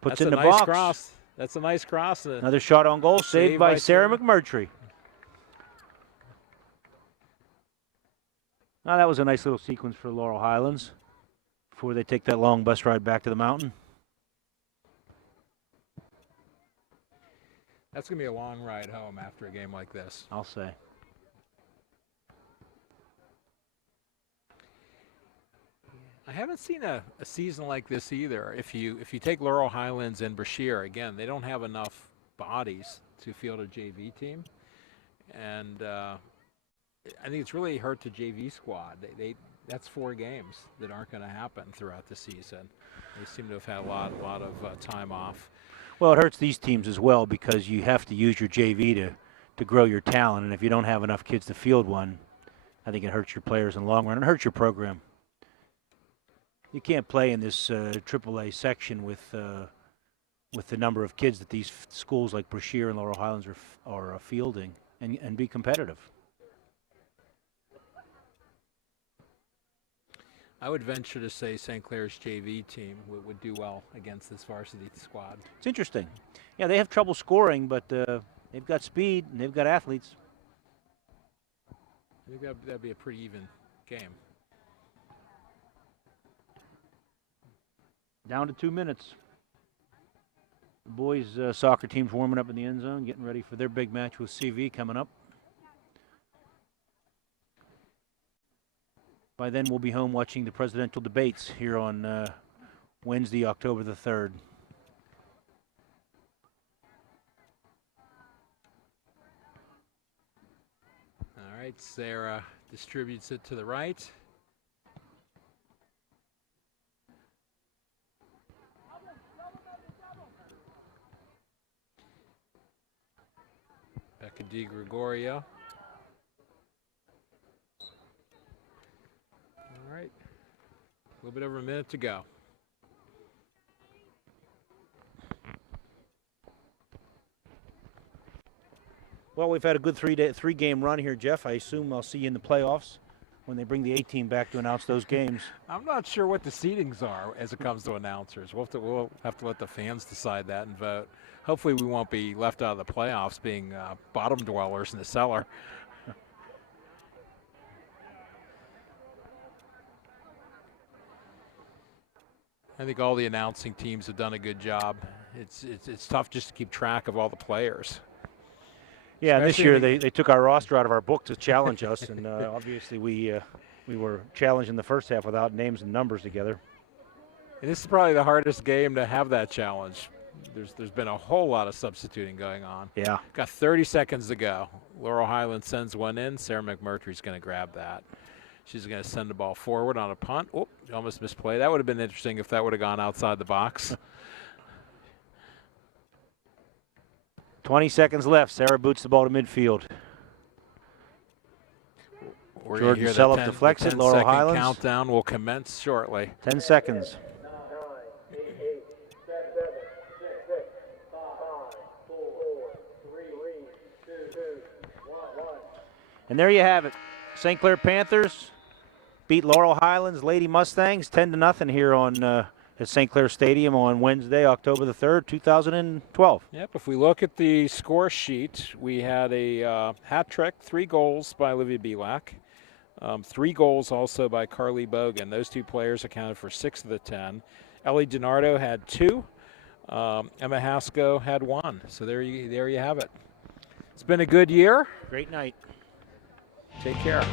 Puts That's in the nice box. Cross. That's a nice cross. Another shot on goal, saved by Sarah McMurtry. Now that was a nice little sequence for Laurel Highlands before they take that long bus ride back to the mountain. That's going to be a long ride home after a game like this. I'll say. I haven't seen a season like this either. If you take Laurel Highlands and Brashear, again, they don't have enough bodies to field a JV team. And I think it's really hurt the JV squad. That's 4 games that aren't going to happen throughout the season. They seem to have had a lot of time off. Well, it hurts these teams as well because you have to use your JV to grow your talent. And if you don't have enough kids to field one, I think it hurts your players in the long run. It hurts your program. You can't play in this AAA section with the number of kids that these schools like Brashear and Laurel Highlands are fielding and be competitive. I would venture to say St. Clair's JV team would do well against this varsity squad. It's interesting. Yeah, they have trouble scoring, but they've got speed and they've got athletes. I think that'd be a pretty even game. Down to 2 minutes. The boys' soccer team's warming up in the end zone, getting ready for their big match with CV coming up. By then, we'll be home watching the presidential debates here on Wednesday, October the 3rd. All right, Sarah distributes it to the right. Becca Di Gregorio. All right. A little bit over a minute to go. Well, we've had a good three-game run here, Jeff. I assume I'll see you in the playoffs when they bring the A-team back to announce those games. I'm not sure what the seedings are as it comes to announcers. We'll have to let the fans decide that and vote. Hopefully we won't be left out of the playoffs being bottom dwellers in the cellar. I think all the announcing teams have done a good job. It's tough just to keep track of all the players. Yeah, and this Especially year they took our roster out of our book to challenge us, and obviously we were challenged in the first half without names and numbers together. And this is probably the hardest game to have that challenge. There's been a whole lot of substituting going on. Yeah. Got 30 seconds to go. Laurel Highlands sends one in. Sarah McMurtry's going to grab that. She's going to send the ball forward on a punt. Oh, almost misplay. That would have been interesting if that would have gone outside the box. 20 seconds left. Sarah boots the ball to midfield. We're Jordan hear Selleff the deflects it. 10 Laurel second Highlands. countdown will commence shortly. 10 seconds. 9, 8, 7, 6, 5, 4, 3, 2, 1. And there you have it. St. Clair Panthers beat Laurel Highlands Lady Mustangs 10-0 here on at St. Clair Stadium on Wednesday, October the 3rd, 2012. Yep, if we look at the score sheet, we had a hat trick, 3 goals by Olivia Belak, 3 goals also by Carly Bogan. Those 2 players accounted for 6 of the 10. Ellie DiNardo had 2. Emma Haskell had 1. So there you have it. It's been a good year. Great night. Take care.